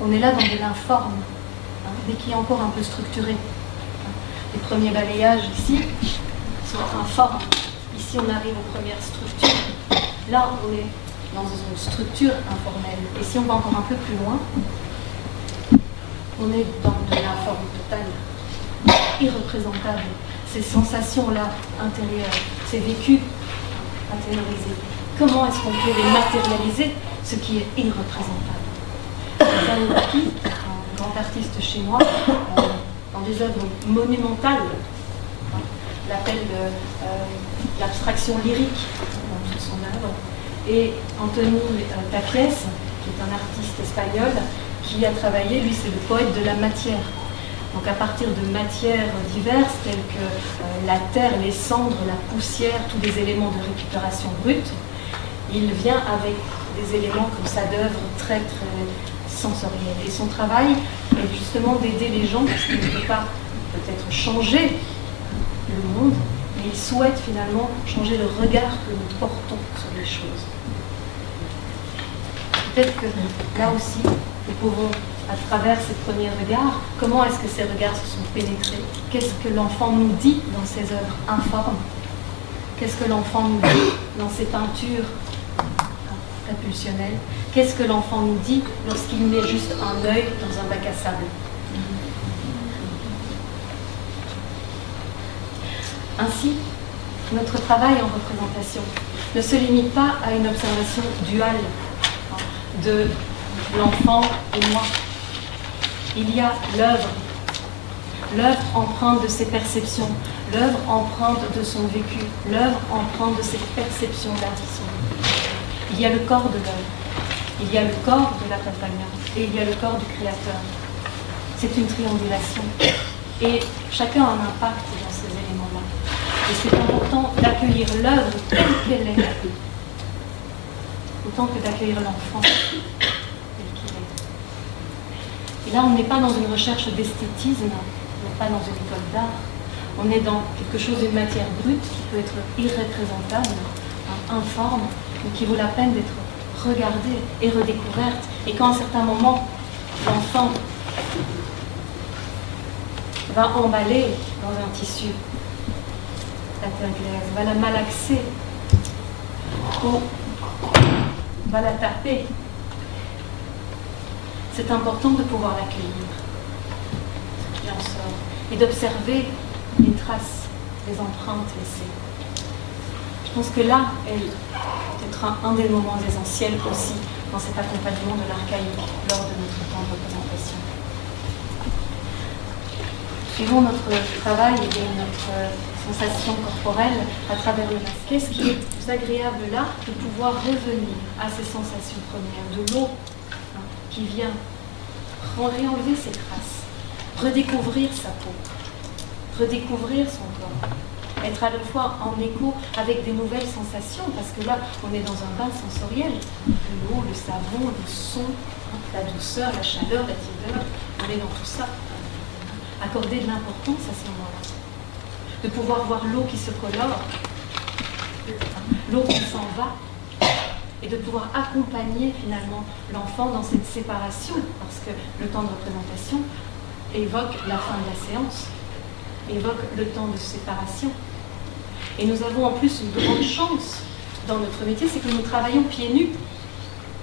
On est là dans de l'informe, mais qui est encore un peu structuré. Les premiers balayages ici sont informes. Ici, on arrive aux premières structures. Là, on est dans une structure informelle. Et si on va encore un peu plus loin, on est dans de l'informe totale, irreprésentable. Ces sensations-là intérieures, ces vécus intériorisés. Comment est-ce qu'on peut les matérialiser, ce qui est irreprésentable? Kanouki, un grand artiste chez moi, dans des œuvres monumentales, l'appelle l'abstraction lyrique dans toute son œuvre. Et Anthony Tapies, qui est un artiste espagnol, qui a travaillé, lui c'est le poète de la matière. Donc à partir de matières diverses telles que la terre, les cendres, la poussière, tous des éléments de récupération brute, il vient avec des éléments comme ça d'œuvre très sensoriels. Et son travail est justement d'aider les gens, parce qu'il ne peut pas peut-être changer le monde, mais il souhaite finalement changer le regard que nous portons sur les choses. Peut-être que là aussi, nous pouvons, à travers ces premiers regards, comment est-ce que ces regards se sont pénétrés? Qu'est-ce que l'enfant nous dit dans ses œuvres informes? Qu'est-ce que l'enfant nous dit dans ses peintures impulsionnelles? Qu'est-ce que l'enfant nous dit lorsqu'il met juste un œil dans un bac à sable? Ainsi, notre travail en représentation ne se limite pas à une observation duale de l'enfant et moi. Il y a l'œuvre empreinte de ses perceptions, l'œuvre empreinte de son vécu, l'œuvre empreinte de ces perceptions-là qui sont. Il y a le corps de l'œuvre, il y a le corps de l'accompagnant et il y a le corps du créateur. C'est une triangulation et chacun a un impact dans ces éléments-là. Et c'est important d'accueillir l'œuvre telle qu'elle est, autant que d'accueillir l'enfant tel qu'il est. Et là, on n'est pas dans une recherche d'esthétisme, on n'est pas dans une école d'art, on est dans quelque chose d'une matière brute qui peut être irreprésentable, informe, mais qui vaut la peine d'être regardée et redécouverte. Et quand à un certain moment, l'enfant va emballer dans un tissu la terre glaise, va la malaxer, ou va la taper, c'est important de pouvoir l'accueillir, ce qui en sort, et d'observer les traces, les empreintes laissées. Je pense que là est peut-être un des moments essentiels aussi dans cet accompagnement de l'archaïque lors de notre temps de représentation. Suivons notre travail et notre sensation corporelle à travers le masque. Qu'est-ce qui est plus agréable là de pouvoir revenir à ces sensations premières, de l'eau qui vient réenlever ses traces, redécouvrir sa peau, redécouvrir son corps, être à la fois en écho avec des nouvelles sensations, parce que là, on est dans un bain sensoriel. L'eau, le savon, le son, la douceur, la chaleur, la tiédeur, on est dans tout ça. Accorder de l'importance à ce moment-là. De pouvoir voir l'eau qui se colore, l'eau qui s'en va, et de pouvoir accompagner finalement l'enfant dans cette séparation, parce que le temps de représentation évoque la fin de la séance, évoque le temps de séparation. Et nous avons en plus une grande chance dans notre métier, c'est que nous travaillons pieds nus.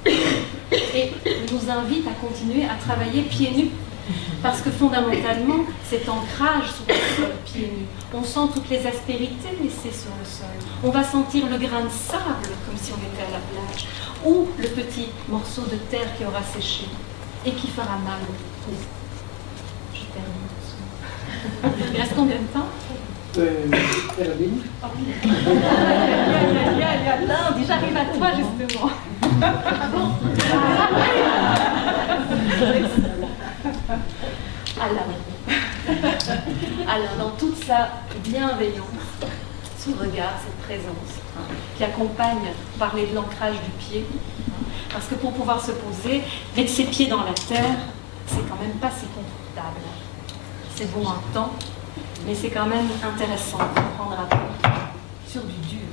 Et nous invite à continuer à travailler pieds nus. Parce que fondamentalement, cet ancrage sur le sol, pieds nus, on sent toutes les aspérités laissées sur le sol. On va sentir le grain de sable, comme si on était à la plage, ou le petit morceau de terre qui aura séché et qui fera mal. Je termine. Il reste combien de temps? Non, j'arrive à toi justement. Alors, dans toute sa bienveillance, ce regard, cette présence, qui accompagne, parler de l'ancrage du pied, parce que pour pouvoir se poser, mettre ses pieds dans la terre, c'est quand même pas si confortable. C'est bon un temps, mais c'est quand même intéressant de prendre à part sur du dur.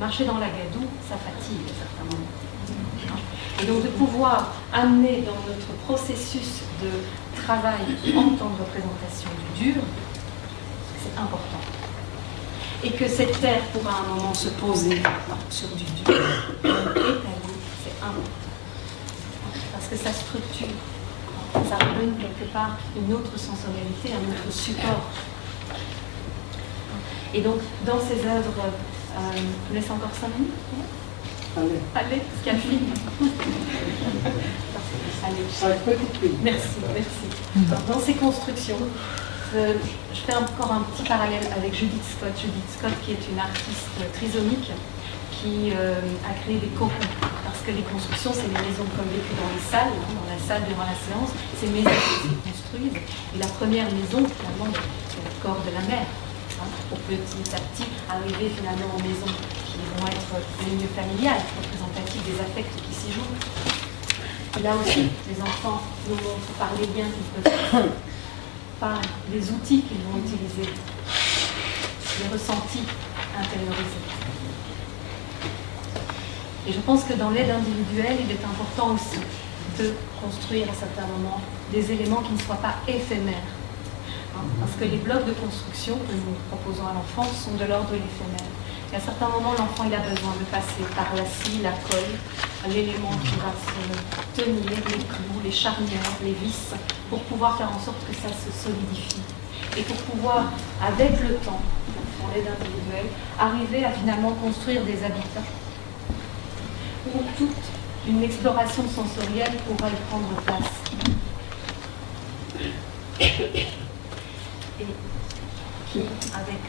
Marcher dans la gadoue, ça fatigue à certains moments. Et donc de pouvoir amener dans notre processus de travail en temps de représentation du dur, c'est important. Et que cette terre pourra à un moment se poser sur du dur, étalé, c'est important. Parce que ça structure, ça redonne quelque part une autre sensorialité, un autre support. Et donc, dans ces œuvres, je laisse encore 5 minutes. Allez, parce qu'il y a le film. Allez. Merci, merci. Alors, dans ces constructions, je fais encore un petit parallèle avec Judith Scott. Judith Scott, qui est une artiste trisomique, qui a créé des cocons. Parce que les constructions, c'est les maisons comme vécues dans les salles, dans la salle durant la séance, ces maisons qui se construisent. Et la première maison, finalement, c'est le corps de la mère. Pour petit à petit arriver finalement aux maisons qui vont être les milieux familiales, représentatives des affects qui s'y jouent. Et là aussi, les enfants nous montrent par les liens qu'ils peuvent faire, par les outils qu'ils vont utiliser, les ressentis intériorisés. Et je pense que dans l'aide individuelle, il est important aussi de construire à certains moments des éléments qui ne soient pas éphémères. Parce que les blocs de construction que nous proposons à l'enfant sont de l'ordre de l'éphémère. Et à certains moments, l'enfant il a besoin de passer par la scie, la colle, l'élément qui va se tenir, les clous, les charnières, les vis, pour pouvoir faire en sorte que ça se solidifie. Et pour pouvoir, avec le temps, dans l'aide individuelle, arriver à finalement construire des habitats où toute une exploration sensorielle pourra y prendre place. Et qui, avec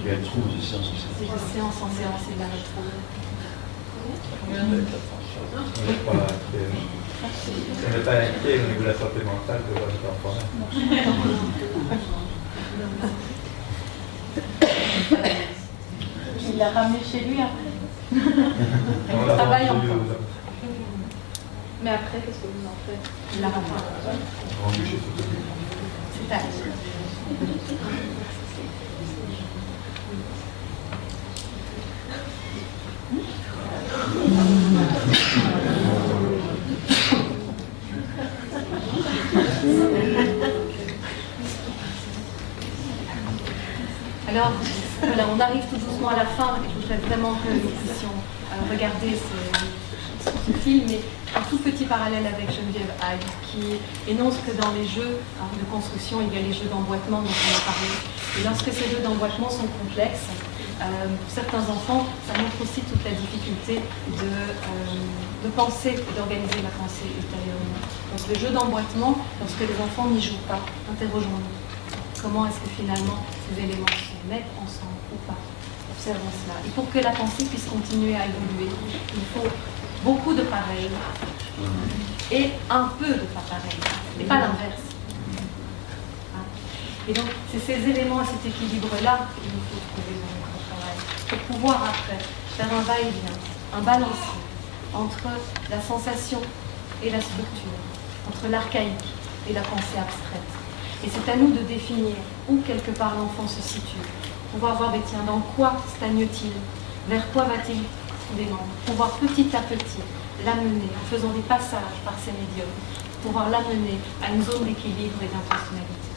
Il y a une trouve de séance aussi. c'est de séance en séance, il la retrouve. Ça n'est pas inquiet au niveau de la santé mentale de votre enfant. Il l'a ramené chez lui après. On travaille encore. Mais après, qu'est-ce que vous en faites? Il l'a ramené. Rendu chez Photo. C'est à Alors, voilà, on arrive tout doucement à la fin et je voudrais vraiment que nous puissions regarder ce film, mais un tout petit parallèle avec Geneviève Hague, qui énonce que dans les jeux de construction, il y a les jeux d'emboîtement dont on a parlé. Et lorsque ces jeux d'emboîtement sont complexes, pour certains enfants, ça montre aussi toute la difficulté de penser et d'organiser la pensée ultérieurement. Donc le jeu d'emboîtement, lorsque les enfants n'y jouent pas, interrogeons-nous. Comment est-ce que finalement ces éléments se mettent ensemble ou pas? Observons cela. Et pour que la pensée puisse continuer à évoluer, il faut beaucoup de pareil et un peu de pas pareil, et pas l'inverse. Et donc, c'est ces éléments et cet équilibre-là qu'il nous faut trouver dans notre travail, pour pouvoir après faire un va-et-vient, un balancier entre la sensation et la structure, entre l'archaïque et la pensée abstraite. Et c'est à nous de définir où quelque part l'enfant se situe, pouvoir voir, mais tiens, dans quoi stagne-t-il, vers quoi va-t-il dément, pouvoir petit à petit l'amener, en faisant des passages par ces médiums, pouvoir l'amener à une zone d'équilibre et d'intentionnalité.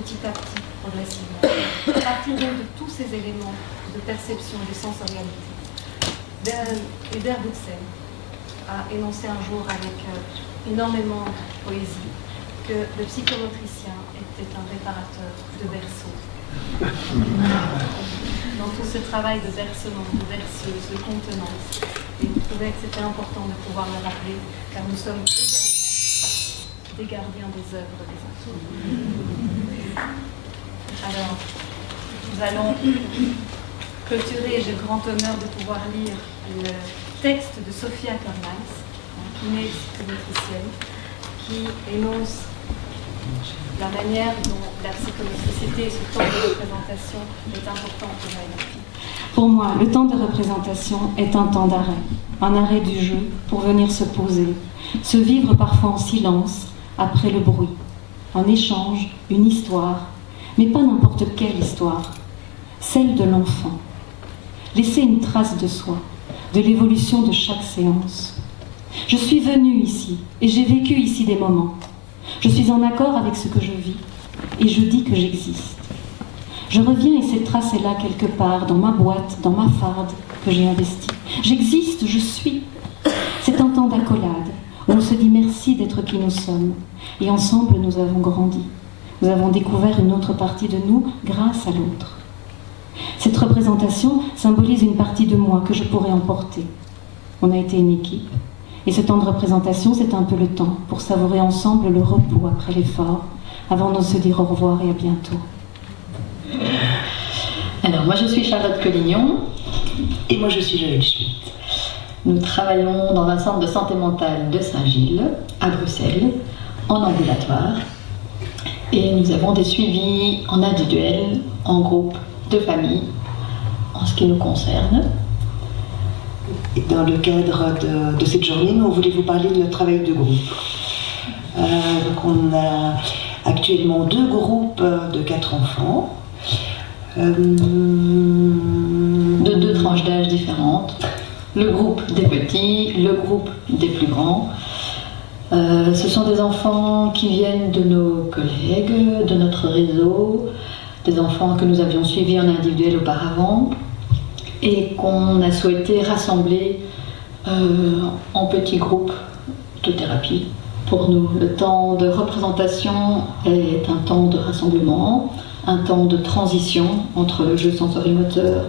Petit à petit, progressivement. À partir de tous ces éléments de perception, de sensorialité. Hubert Buxel a énoncé un jour avec énormément de poésie que le psychomotricien était un réparateur de berceaux. Dans tout ce travail de bercement, de berceuse, de contenance, et je trouvais que c'était important de pouvoir le rappeler, car nous sommes également des gardiens des œuvres des autres. Alors, nous allons clôturer, j'ai le grand honneur de pouvoir lire le texte de Sophia Kermans, qui est psychomotricienne, qui énonce la manière dont la psychomotricité et ce temps de représentation est important pour elle. Pour moi, le temps de représentation est un temps d'arrêt, un arrêt du jeu pour venir se poser, se vivre parfois en silence, après le bruit, un échange, une histoire, mais pas n'importe quelle histoire, celle de l'enfant. Laisser une trace de soi, de l'évolution de chaque séance. Je suis venue ici et j'ai vécu ici des moments. Je suis en accord avec ce que je vis et je dis que j'existe. Je reviens et cette trace est là quelque part, dans ma boîte, dans ma farde que j'ai investie. J'existe, je suis. C'est un temps d'accolade où on se dit merci d'être qui nous sommes. Et ensemble, nous avons grandi. Nous avons découvert une autre partie de nous grâce à l'autre. Cette représentation symbolise une partie de moi que je pourrais emporter. On a été une équipe. Et ce temps de représentation, c'est un peu le temps pour savourer ensemble le repos après l'effort, avant de se dire au revoir et à bientôt. Alors, moi je suis Charlotte Collignon. Et moi je suis Joëlle Schmitt. Nous travaillons dans un centre de santé mentale de Saint-Gilles, à Bruxelles, en ambulatoire. Et nous avons des suivis en individuel, en groupe, de famille, en ce qui nous concerne. Et dans le cadre de cette journée, nous voulons vous parler de notre travail de groupe. Donc on a actuellement 2 groupes de 4 enfants. De 2 tranches d'âge différentes. Le groupe des petits, le groupe des plus grands. Ce sont des enfants qui viennent de nos collègues, de notre réseau, des enfants que nous avions suivis en individuel auparavant et qu'on a souhaité rassembler en petits groupes de thérapie. Pour nous, le temps de représentation est un temps de rassemblement, un temps de transition entre le jeu sensorimoteur,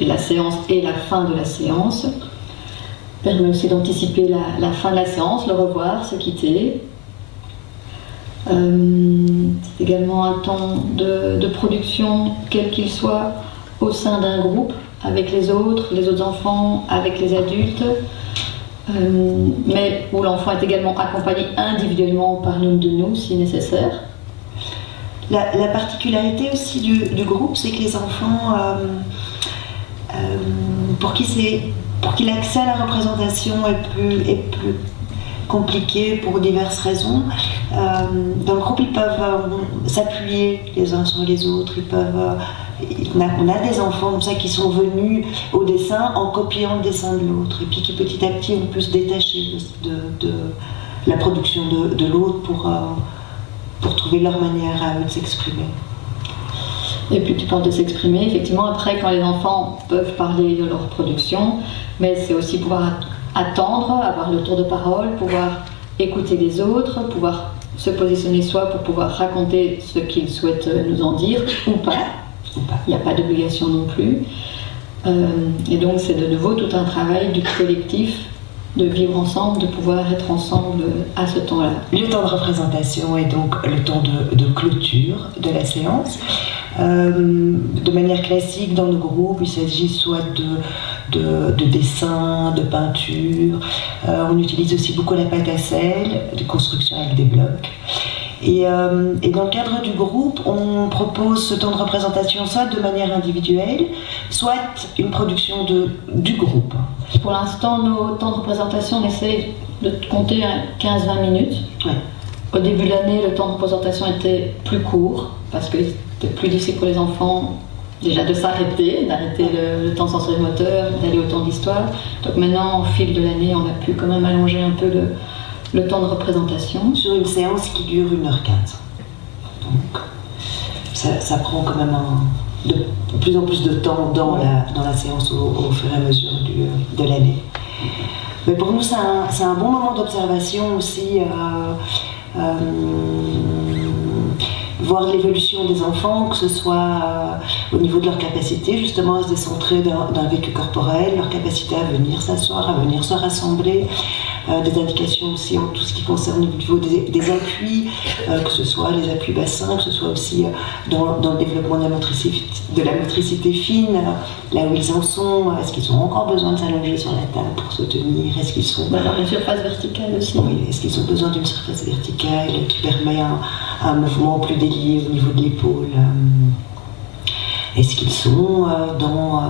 la séance et la fin de la séance. Permet aussi d'anticiper la fin de la séance, le revoir, se quitter. C'est également un temps de production, quel qu'il soit, au sein d'un groupe, avec les autres enfants, avec les adultes, mais où l'enfant est également accompagné individuellement par l'une de nous, si nécessaire. La particularité aussi du groupe, c'est que les enfants, pour qui l'accès à la représentation est plus compliqué pour diverses raisons, dans le groupe ils peuvent s'appuyer les uns sur les autres, on a des enfants comme ça qui sont venus au dessin en copiant le dessin de l'autre et puis qui petit à petit ont pu se détacher de la production de l'autre pour trouver leur manière à eux de s'exprimer. Et puis tu penses de s'exprimer, effectivement, après quand les enfants peuvent parler de leur production, mais c'est aussi pouvoir attendre, avoir le tour de parole, pouvoir écouter les autres, pouvoir se positionner soi pour pouvoir raconter ce qu'ils souhaitent nous en dire, ou pas. Il n'y a pas d'obligation non plus. Et donc c'est de nouveau tout un travail du collectif, de vivre ensemble, de pouvoir être ensemble à ce temps-là. Le temps de représentation est donc le temps de clôture de la séance. De manière classique, dans nos groupes, il s'agit soit de dessin, de peinture. On utilise aussi beaucoup la pâte à sel, de construction avec des blocs. Et dans le cadre du groupe, on propose ce temps de représentation soit de manière individuelle, soit une production du groupe. Pour l'instant, nos temps de représentation, on essaie de compter à 15-20 minutes. Ouais. Au début de l'année, le temps de représentation était plus court, parce que c'était plus difficile pour les enfants déjà de s'arrêter, d'arrêter le temps sensorimoteur, d'aller au temps d'histoire. Donc maintenant, au fil de l'année, on a pu quand même allonger un peu le temps de représentation. Sur une séance qui dure 1h15. Donc ça prend quand même de plus en plus de temps dans la séance au fur et à mesure de l'année. Mais pour nous, c'est un bon moment d'observation aussi. Voir l'évolution des enfants, que ce soit au niveau de leur capacité justement à se décentrer d'un vécu corporel, leur capacité à venir s'asseoir, à venir se rassembler, des indications aussi en tout ce qui concerne au niveau des appuis, que ce soit les appuis bassins, que ce soit aussi dans le développement de la motricité fine, là où ils en sont, est-ce qu'ils ont encore besoin de s'allonger sur la table pour se tenir, est-ce qu'ils sont... Alors une surface verticale aussi. Oui, est-ce qu'ils ont besoin d'une surface verticale qui permet un mouvement plus délié au niveau de l'épaule? Est-ce qu'ils sont dans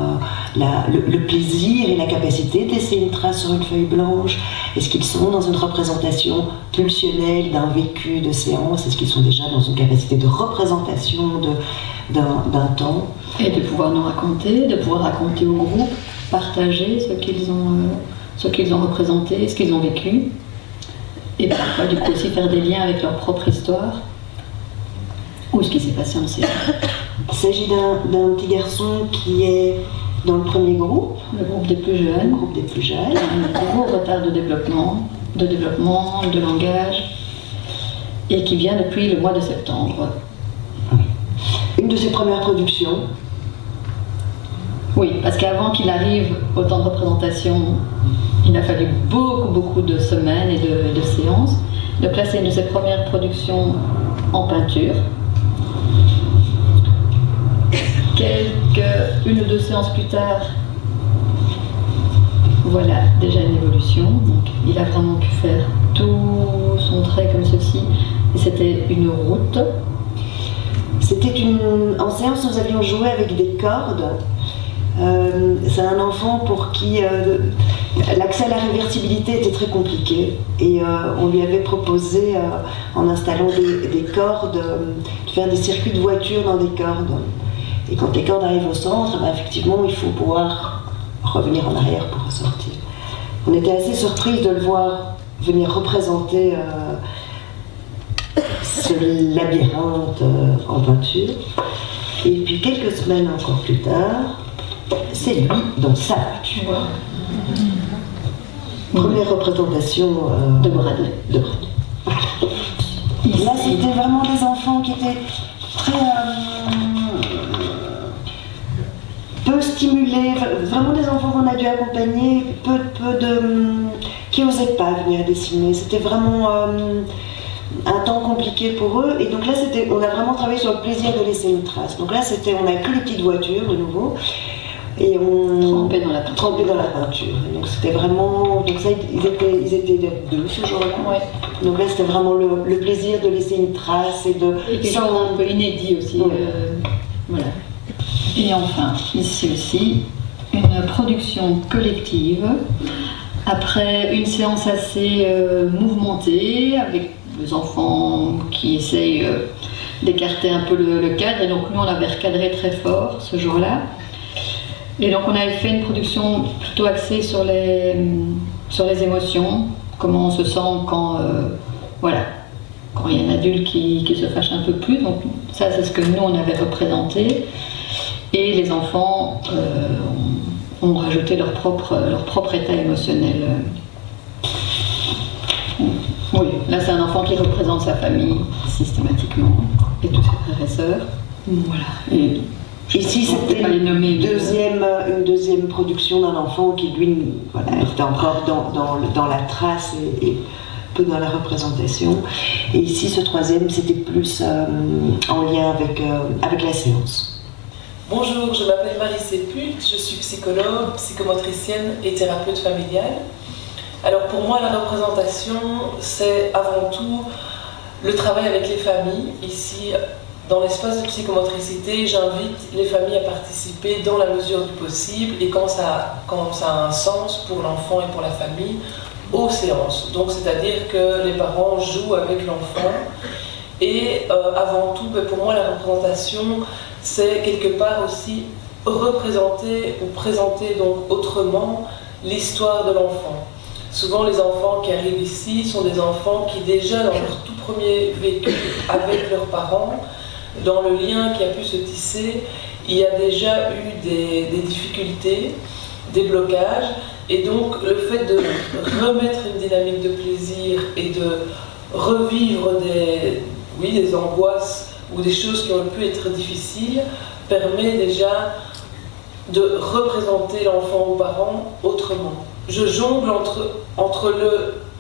le plaisir et la capacité de laisser une trace sur une feuille blanche? Est-ce qu'ils sont dans une représentation pulsionnelle d'un vécu de séance? Est-ce qu'ils sont déjà dans une capacité de représentation d'un temps? Et de pouvoir nous raconter, de pouvoir raconter au groupe, partager ce qu'ils ont représenté, ce qu'ils ont vécu. Et parfois, du coup, aussi faire des liens avec leur propre histoire ou ce qui s'est passé en séance. Il s'agit d'un petit garçon qui est dans le premier groupe. Le groupe des plus jeunes. Le groupe des plus jeunes. Un gros retard de développement, de langage, et qui vient depuis le mois de septembre. Une de ses premières productions. Oui, parce qu'avant qu'il arrive au temps de représentation, il a fallu beaucoup de semaines et de séances. Donc là, c'est une de ses premières productions en peinture. Une ou deux séances plus tard, voilà déjà une évolution. Donc, il a vraiment pu faire tout son trait comme ceci. Et c'était une route. En séance, nous avions joué avec des cordes. C'est un enfant pour qui l'accès à la réversibilité était très compliqué. Et on lui avait proposé, en installant des cordes, de faire des circuits de voiture dans des cordes. Et quand les cordes arrivent au centre, effectivement, il faut pouvoir revenir en arrière pour ressortir. On était assez surpris de le voir venir représenter ce labyrinthe en peinture. Et puis quelques semaines encore plus tard, c'est lui dans sa voiture. Première représentation de Bradley. Là, c'était vraiment des enfants qui étaient très... peu stimulés, vraiment des enfants qu'on a dû accompagner, qui n'osaient pas venir dessiner. C'était vraiment un temps compliqué pour eux. Et donc là, on a vraiment travaillé sur le plaisir de laisser une trace. Donc là, on n'avait plus les petites voitures de nouveau. Et on trempait dans la peinture. Et donc c'était vraiment... Donc ça, ils étaient deux ce jour-là. Ouais. Donc là, c'était vraiment le plaisir de laisser une trace et quelque chose un peu inédit aussi. Ouais. Voilà. Et enfin, ici aussi, une production collective. Après une séance assez mouvementée, avec les enfants qui essayent d'écarter un peu le cadre. Et donc nous, on avait recadré très fort ce jour-là. Et donc on avait fait une production plutôt axée sur les émotions, comment on se sent quand il y a un adulte qui se fâche un peu plus. Donc Ça, c'est ce que nous, on avait représenté. Et les enfants ont rajouté leur propre état émotionnel. Oui, là, c'est un enfant qui représente sa famille systématiquement, et tous ses frères et sœurs. Voilà. Et ici, c'était une deuxième production d'un enfant qui, lui, voilà, était encore dans la trace et peu dans la représentation. Et ici, ce troisième, c'était plus en lien avec la séance. Bonjour, je m'appelle Marie Sépult, je suis psychologue, psychomotricienne et thérapeute familiale. Alors pour moi, la représentation, c'est avant tout le travail avec les familles. Ici, dans l'espace de psychomotricité, j'invite les familles à participer dans la mesure du possible et quand ça a un sens pour l'enfant et pour la famille, aux séances. Donc c'est-à-dire que les parents jouent avec l'enfant. Et avant tout, pour moi, la représentation, c'est quelque part aussi représenter ou présenter donc autrement l'histoire de l'enfant. Souvent, les enfants qui arrivent ici sont des enfants qui déjà, dans leur tout premier vécu avec leurs parents, dans le lien qui a pu se tisser, il y a déjà eu des difficultés, des blocages, et donc le fait de remettre une dynamique de plaisir et de revivre des angoisses ou des choses qui ont pu être difficiles permet déjà de représenter l'enfant aux parents autrement. Je jongle entre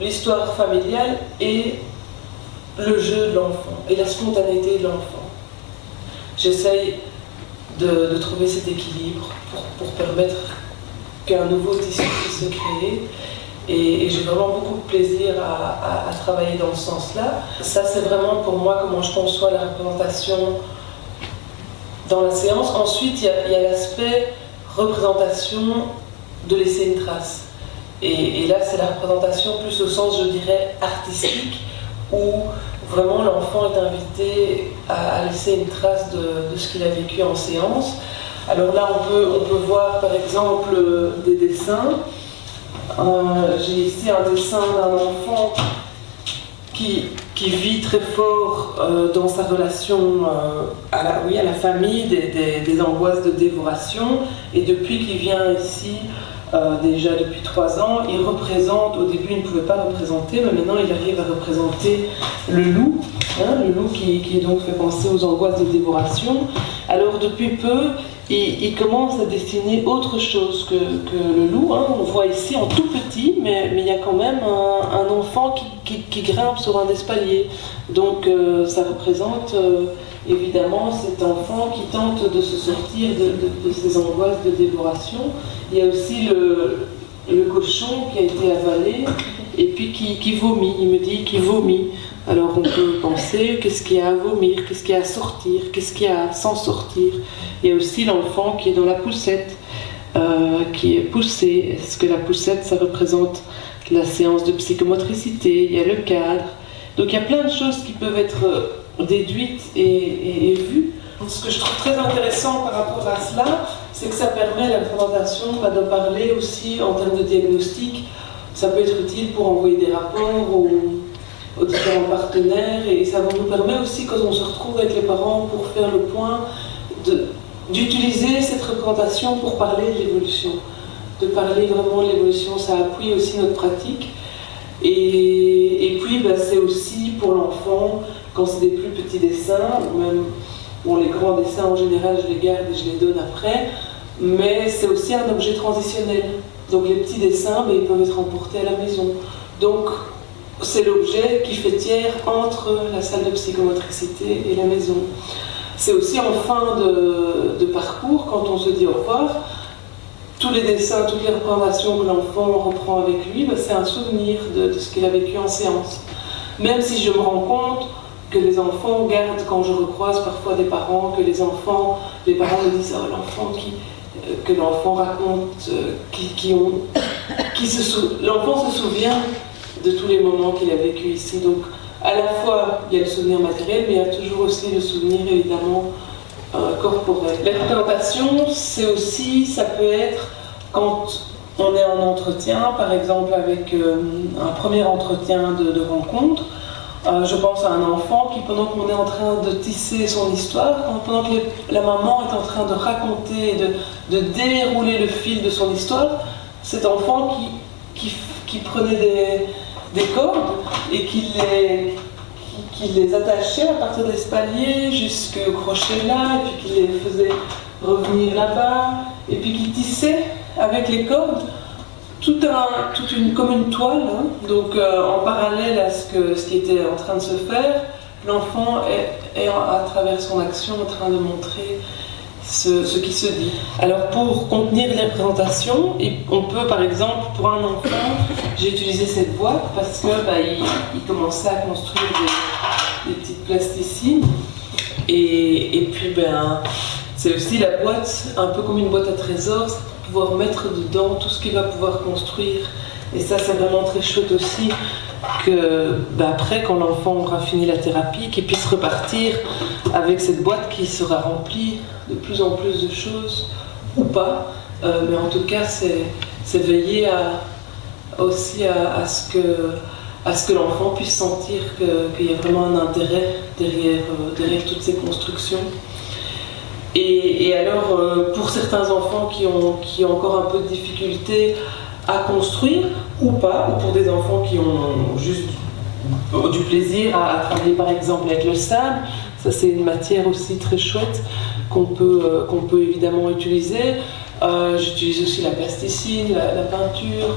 l'histoire familiale et le jeu de l'enfant et la spontanéité de l'enfant. J'essaye de trouver cet équilibre pour permettre qu'un nouveau tissu puisse se créer et j'ai vraiment beaucoup de plaisir à travailler dans ce sens-là. Ça, c'est vraiment pour moi comment je conçois la représentation dans la séance. Ensuite, il y a l'aspect représentation de laisser une trace. Et là, c'est la représentation plus au sens, je dirais, artistique, où vraiment l'enfant est invité à laisser une trace de ce qu'il a vécu en séance. Alors là, on peut voir par exemple des dessins. J'ai ici un dessin d'un enfant qui vit très fort dans sa relation à la famille, des angoisses de dévoration. Et depuis qu'il vient ici, déjà depuis 3 ans, il représente, au début il ne pouvait pas représenter, mais maintenant il arrive à représenter le loup, le loup qui donc fait penser aux angoisses de dévoration. Alors depuis peu, il commence à dessiner autre chose que le loup. On voit ici en tout petit, mais il y a quand même un enfant qui grimpe sur un espalier. Donc ça représente évidemment cet enfant qui tente de se sortir de ses angoisses de dévoration. Il y a aussi le cochon qui a été avalé et puis qui vomit. Il me dit qu'il vomit. Alors on peut penser qu'est-ce qu'il y a à vomir, qu'est-ce qu'il y a à sortir, qu'est-ce qu'il y a à s'en sortir. Il y a aussi l'enfant qui est dans la poussette, qui est poussé. Est-ce que la poussette, ça représente la séance de psychomotricité? Il y a le cadre. Donc il y a plein de choses qui peuvent être déduites et vues. Ce que je trouve très intéressant par rapport à cela, c'est que ça permet la représentation de parler aussi en termes de diagnostic. Ça peut être utile pour envoyer des rapports aux différents partenaires et ça nous permet aussi, quand on se retrouve avec les parents pour faire le point, d'utiliser cette représentation pour parler de l'évolution. De parler vraiment de l'évolution, ça appuie aussi notre pratique. Et puis c'est aussi pour l'enfant, quand c'est des plus petits dessins, même les grands dessins en général je les garde et je les donne après, mais c'est aussi un objet transitionnel. Donc les petits dessins, ils peuvent être emportés à la maison. Donc c'est l'objet qui fait tiers entre la salle de psychomotricité et la maison. C'est aussi en fin de parcours, quand on se dit au revoir, tous les dessins, toutes les représentations que l'enfant reprend avec lui, c'est un souvenir de ce qu'il a vécu en séance. Même si je me rends compte que les enfants gardent, quand je recroise parfois des parents, que les parents me disent « Oh, l'enfant que l'enfant raconte, l'enfant se souvient de tous les moments qu'il a vécu ici. » Donc, à la fois, il y a le souvenir matériel, mais il y a toujours aussi le souvenir, évidemment, corporel. La représentation, ça peut être quand on est en entretien, par exemple avec un premier entretien de rencontre, Je pense à un enfant qui, pendant qu'on est en train de tisser son histoire, pendant que la maman est en train de raconter, de dérouler le fil de son histoire, cet enfant qui prenait des cordes et qui les attachait à partir des espaliers jusqu'au crochet là, et puis qui les faisait revenir là-bas, et puis qui tissait avec les cordes comme une toile, hein. Donc en parallèle à ce qui était en train de se faire, l'enfant est à travers son action en train de montrer ce qui se dit. Alors pour contenir les représentations, on peut par exemple, pour un enfant, j'ai utilisé cette boîte parce que il commençait à construire des petites plasticines, et puis c'est aussi la boîte, un peu comme une boîte à trésors, pouvoir mettre dedans tout ce qu'il va pouvoir construire. Et ça, c'est vraiment très chouette aussi, que après, quand l'enfant aura fini la thérapie, qu'il puisse repartir avec cette boîte qui sera remplie de plus en plus de choses, ou pas. Mais en tout cas, c'est veiller aussi à ce que l'enfant puisse sentir qu'il y a vraiment un intérêt derrière toutes ces constructions. Et alors, pour certains enfants qui ont encore un peu de difficulté à construire, ou pas, ou pour des enfants qui ont juste du plaisir à travailler par exemple avec le sable, ça c'est une matière aussi très chouette qu'on peut évidemment utiliser. J'utilise aussi la plasticine, la peinture,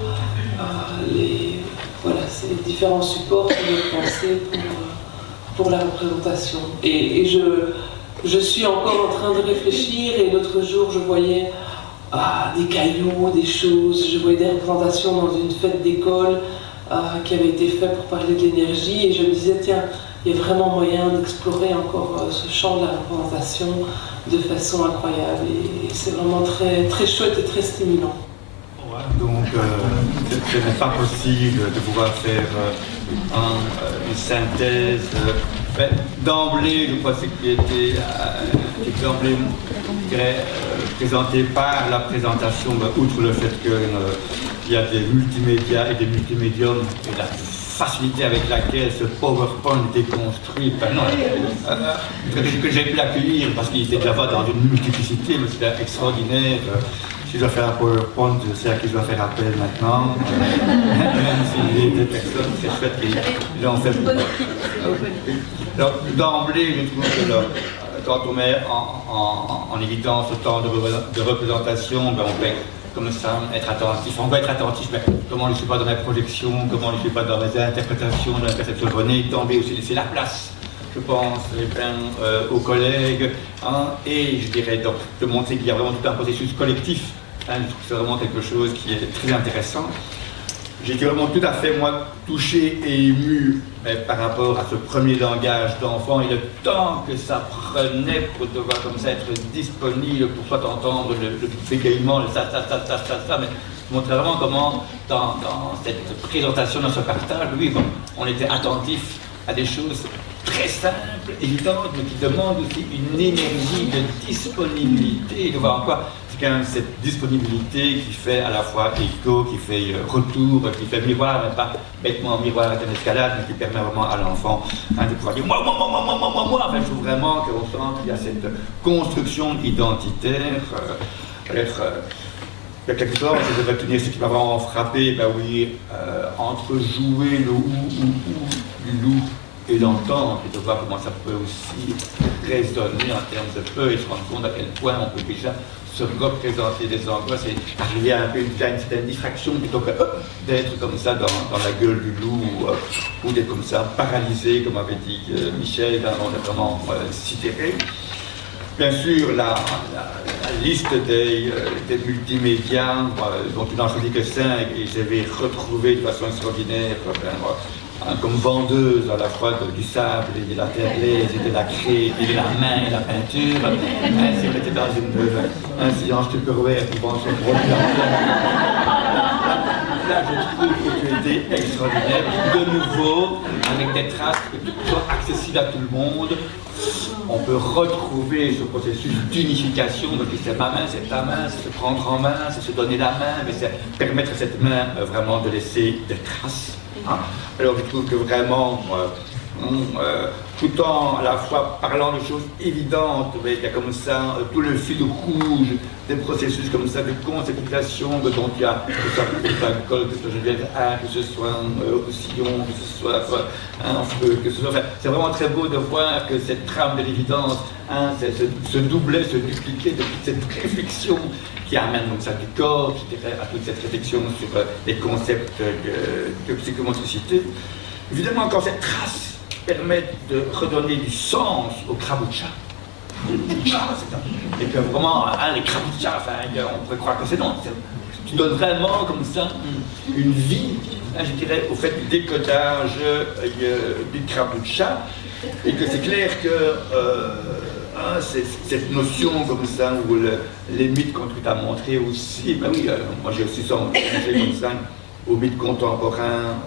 c'est les différents supports que j'ai pensés pour la représentation. Et je suis encore en train de réfléchir, et l'autre jour je voyais des cailloux, des choses, je voyais des représentations dans une fête d'école qui avait été faite pour parler de l'énergie, et je me disais tiens, il y a vraiment moyen d'explorer encore ce champ de la représentation de façon incroyable, et c'est vraiment très, très chouette et très stimulant. Donc, ce n'est pas possible de pouvoir faire une synthèse. D'emblée, je crois que ce qui était d'emblée présenté par la présentation, outre le fait qu'il y a des multimédias et des multimédiums, et la facilité avec laquelle ce PowerPoint était construit, que j'ai pu l'accueillir parce qu'il était déjà dans une multiplicité, mais c'était extraordinaire. Si je dois faire un PowerPoint, je sais à qui je dois faire appel maintenant. Même s'il y a des personnes très chouettes qui l'ont fait. Alors, d'emblée, je trouve que quand on met en évidence ce temps de représentation, on peut comme ça être attentif. On va être attentif, mais comment je ne suis pas dans mes projections, comment je ne suis pas dans mes interprétations, dans la perception de René, tomber aussi, laisser la place, je pense, aux collègues, et je dirais donc de montrer qu'il y a vraiment tout un processus collectif. Je trouve que c'est vraiment quelque chose qui est très intéressant. J'ai été vraiment tout à fait, moi, touché et ému par rapport à ce premier langage d'enfant et le temps que ça prenait pour devoir comme ça être disponible pour soit entendre le bégaiement, le ça, mais je montrais vraiment comment dans cette présentation, dans ce partage, oui, on était attentif à des choses très simples, évidentes, mais qui demandent aussi une énergie de disponibilité, de voir en quoi c'est quand même cette disponibilité qui fait à la fois écho, qui fait retour, qui fait miroir, mais pas bêtement miroir d'une escalade, mais qui permet vraiment à l'enfant de pouvoir dire moi. Enfin, je trouve vraiment qu'on sent qu'il y a cette construction identitaire. Il y a quelque chose, je vais tenir ce qui m'a vraiment frappé, entre jouer le ou du loup et d'entendre, et de voir comment ça peut aussi résonner en termes de peur et se rendre compte à quel point on peut déjà se représenter des angoisses et arriver à un peu une certaine distraction plutôt que d'être comme ça dans la gueule du loup ou d'être comme ça paralysé, comme avait dit Michel, on est vraiment sidéré. Bien sûr, la liste des multimédias, dont tu n'en choisis que 5, et je vais retrouver de façon extraordinaire comme vendeuse à la fois du sable et de la terre glaise et de la craie et de la main et la peinture. Si on était dans un silence tupperware qui vend son produit là, je trouve que tu étais extraordinaire. De nouveau, avec des traces qui sont accessibles à tout le monde, on peut retrouver ce processus d'unification. Donc c'est ma main, c'est ta main, c'est se prendre en main, c'est se donner la main, mais c'est permettre à cette main vraiment de laisser des traces. Alors je trouve que vraiment, tout en à la fois parlant de choses évidentes, mais il y a comme ça tout le fil rouge des processus comme ça de conceptualisation, dont il y a que ce soit alcool, que ce soit Geneviève A, que ce soit Sillon, que ce soit un feu, que ce soit. Enfin, c'est vraiment très beau de voir que cette trame de l'évidence, ce doublet, se dupliquer de toute cette réflexion qui amène donc ça du corps, je dirais, à toute cette réflexion sur les concepts de psychomotricité. Évidemment, quand cette trace permet de redonner du sens au krabucha, et que vraiment, les krabucha, enfin, on pourrait croire que c'est non, tu donnes vraiment comme ça une vie, je dirais, au fait du décodage du krabucha, et que c'est clair que cette notion comme ça, où les mythes qu'on t'a montré aussi, ben oui, moi j'ai aussi songé comme ça, aux mythes contemporains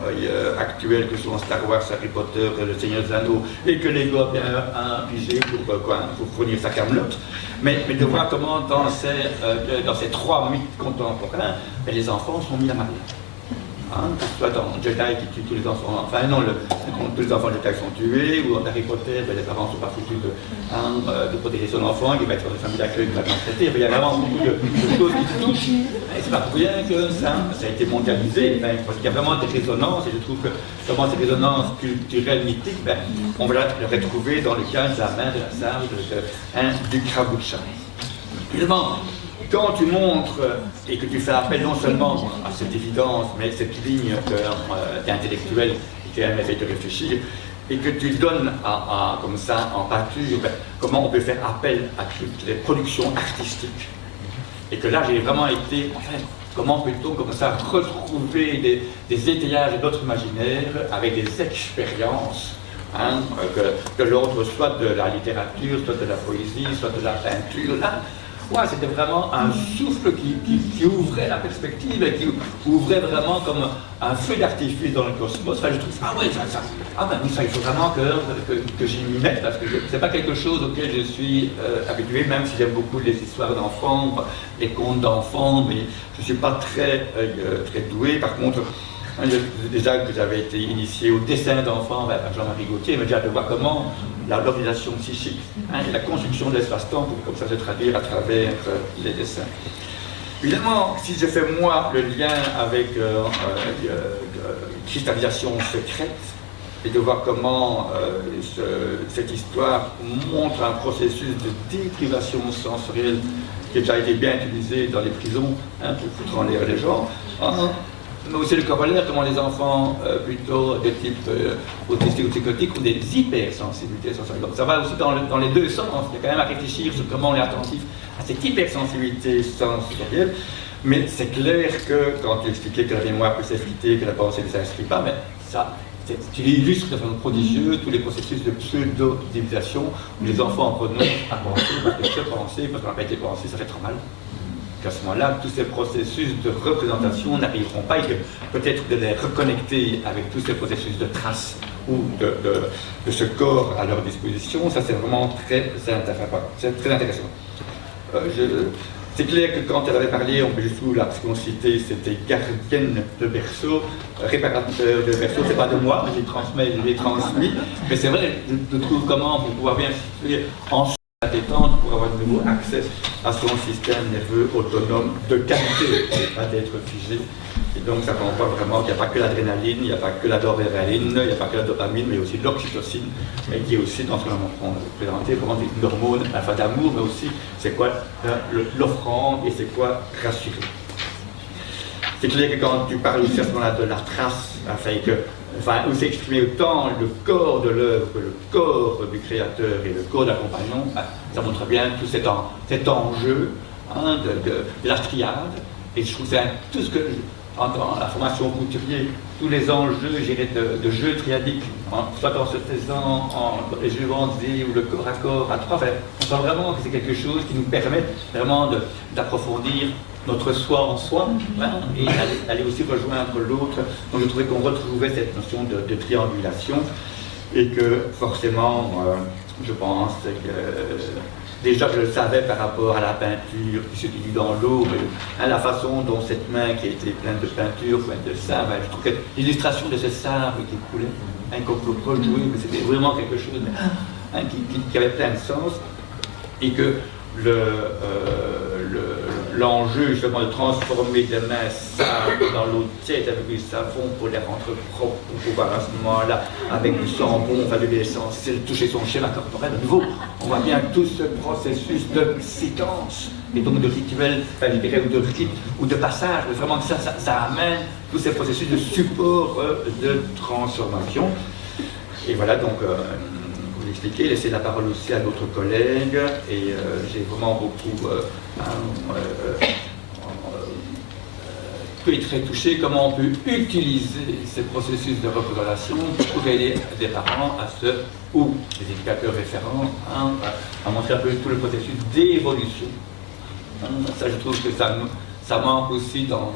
actuels que sont Star Wars, Harry Potter, Le Seigneur des Anneaux, et que Lego a bien pigé pour fournir sa camelote. Mais de voir comment dans ces trois mythes contemporains, les enfants sont mis à marier. Que ce soit dans Jedi qui tue tous les enfants, enfin non, tous les enfants Jedi sont tués, ou dans Harry Potter, les parents ne sont pas foutus de protéger son enfant, qui va être dans une famille d'accueil, qui va traiter. Il y a vraiment beaucoup de choses qui touchent. Et c'est pas pour rien que ça a été mondialisé, parce qu'il y a vraiment des résonances, et je trouve que vraiment ces résonances culturelles, mythiques, on va les retrouver dans le cas de la main de la sage du krabucha. Évidemment, quand tu montres et que tu fais appel non seulement à cette évidence, mais cette ligne intellectuelle qui a fait te réfléchir, et que tu donnes comme ça en pâture comment on peut faire appel à toutes les productions artistiques, et que là j'ai vraiment été, comment peut-on comme ça retrouver des étayages et d'autres imaginaires avec des expériences, que l'ordre soit de la littérature, soit de la poésie, soit de la peinture, là. Ouais, c'était vraiment un souffle qui ouvrait la perspective et qui ouvrait vraiment comme un feu d'artifice dans le cosmos. Enfin, je trouve ça, il faut vraiment que j'y m'y mette, parce que c'est pas quelque chose auquel je suis habitué, même si j'aime beaucoup les histoires d'enfants, les contes d'enfants, mais je suis pas très doué. Par contre, déjà que j'avais été initié au dessin d'enfants par Jean-Marie Gaultier, mais déjà de voir comment l'organisation psychique, la construction de l'espace-temps, pour comme ça se traduire à travers les dessins. Évidemment, si je fais moi le lien avec cristallisation secrète, et de voir comment cette histoire montre un processus de déprivation sensorielle qui a déjà été bien utilisé dans les prisons pour foutre en l'air les gens, mais aussi le corollaire, comment les enfants plutôt de type autistique ou psychotique ont des hypersensibilités sensorielles. Donc ça va aussi dans les deux sens. Il y a quand même à réfléchir sur comment on est attentif à cette hypersensibilité sensorielle. Mais c'est clair que quand tu expliquais que la mémoire peut s'effriter, que la pensée ne s'inscrit pas, mais ça, tu illustres de façon prodigieuse tous les processus de pseudo-divinisation où les enfants renoncent à penser parce que se penser, parce qu'on n'a pas été pensé, ça fait trop mal. À ce moment-là, tous ces processus de représentation n'arriveront pas, et que peut-être de les reconnecter avec tous ces processus de traces ou de ce corps à leur disposition, ça c'est vraiment très intéressant. C'est clair que quand elle avait parlé, on peut juste la citer, c'était gardienne de berceau, réparateur de berceau, c'est pas de moi, mais je l'ai transmis, mais c'est vrai, je trouve comment pour pouvoir bien situer en la détente pour avoir de nouveau accès à son système nerveux autonome de qualité, pas d'être figé. Et donc ça comprend vraiment qu'il n'y a pas que l'adrénaline, il n'y a pas que la noradrénaline, il n'y a pas que la dopamine, mais aussi l'oxytocine, mais qui est aussi dans ce qu'on a présenté, vraiment une hormone à la fois d'amour, mais aussi c'est quoi l'offrande et c'est quoi rassurer. C'est clair que quand tu parles aussi à ce moment-là de la trace, où s'exprimer autant le corps de l'œuvre que le corps du créateur et le corps d'accompagnant, ça montre bien tout cet enjeu de la triade. Et je trouve que c'est tout ce que, dans la formation couturier, tous les enjeux de jeu triadique, soit en se faisant en juvendie ou le corps à corps à trois, on sent vraiment que c'est quelque chose qui nous permet vraiment d'approfondir notre soi en soi, et aller aussi rejoindre l'autre. Donc je trouvais qu'on retrouvait cette notion de triangulation, et que forcément, je pense que déjà je le savais par rapport à la peinture qui se dilue dans l'eau, mais la façon dont cette main qui était pleine de peinture, pleine de sable, je trouve que l'illustration de ce sable qui coulait, comme le rejouer, mais c'était vraiment quelque chose qui avait plein de sens, et que l'enjeu justement de transformer des mains sales dans l'eau tiède avec du savon pour les rendre propres, pour pouvoir à ce moment-là, avec du sambon, enfin de l'essentiel, toucher son schéma corporel. De nouveau, on voit bien tout ce processus de séquence et donc de rituel, enfin, je dirais, ou de rite, ou de passage, mais vraiment que ça amène tous ces processus de support de transformation. Et voilà donc. Expliquer, laisser la parole aussi à d'autres collègues, et j'ai vraiment beaucoup été très touché comment on peut utiliser ces processus de représentation pour aider des parents ou des éducateurs référents à montrer un peu tout le processus d'évolution. Ça, je trouve que ça manque aussi dans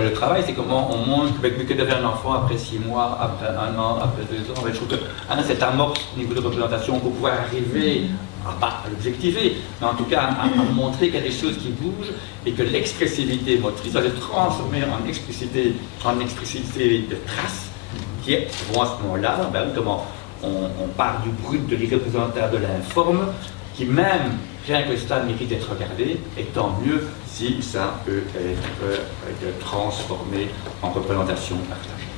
le travail, c'est comment on montre que devient un enfant après 6 mois, après 1 an, après 2 ans. Je trouve que cette amorce au niveau de représentation pour pouvoir arriver, pas à l'objectiver, mais en tout cas à montrer qu'il y a des choses qui bougent et que l'expressivité motrice va se transformer en explicité de traces qui vont à ce moment-là, comment on part du brut, de l'irreprésentable, de l'informe, qui même, rien que cela, mérite d'être regardé, et tant mieux si ça peut être transformé en représentation partagée.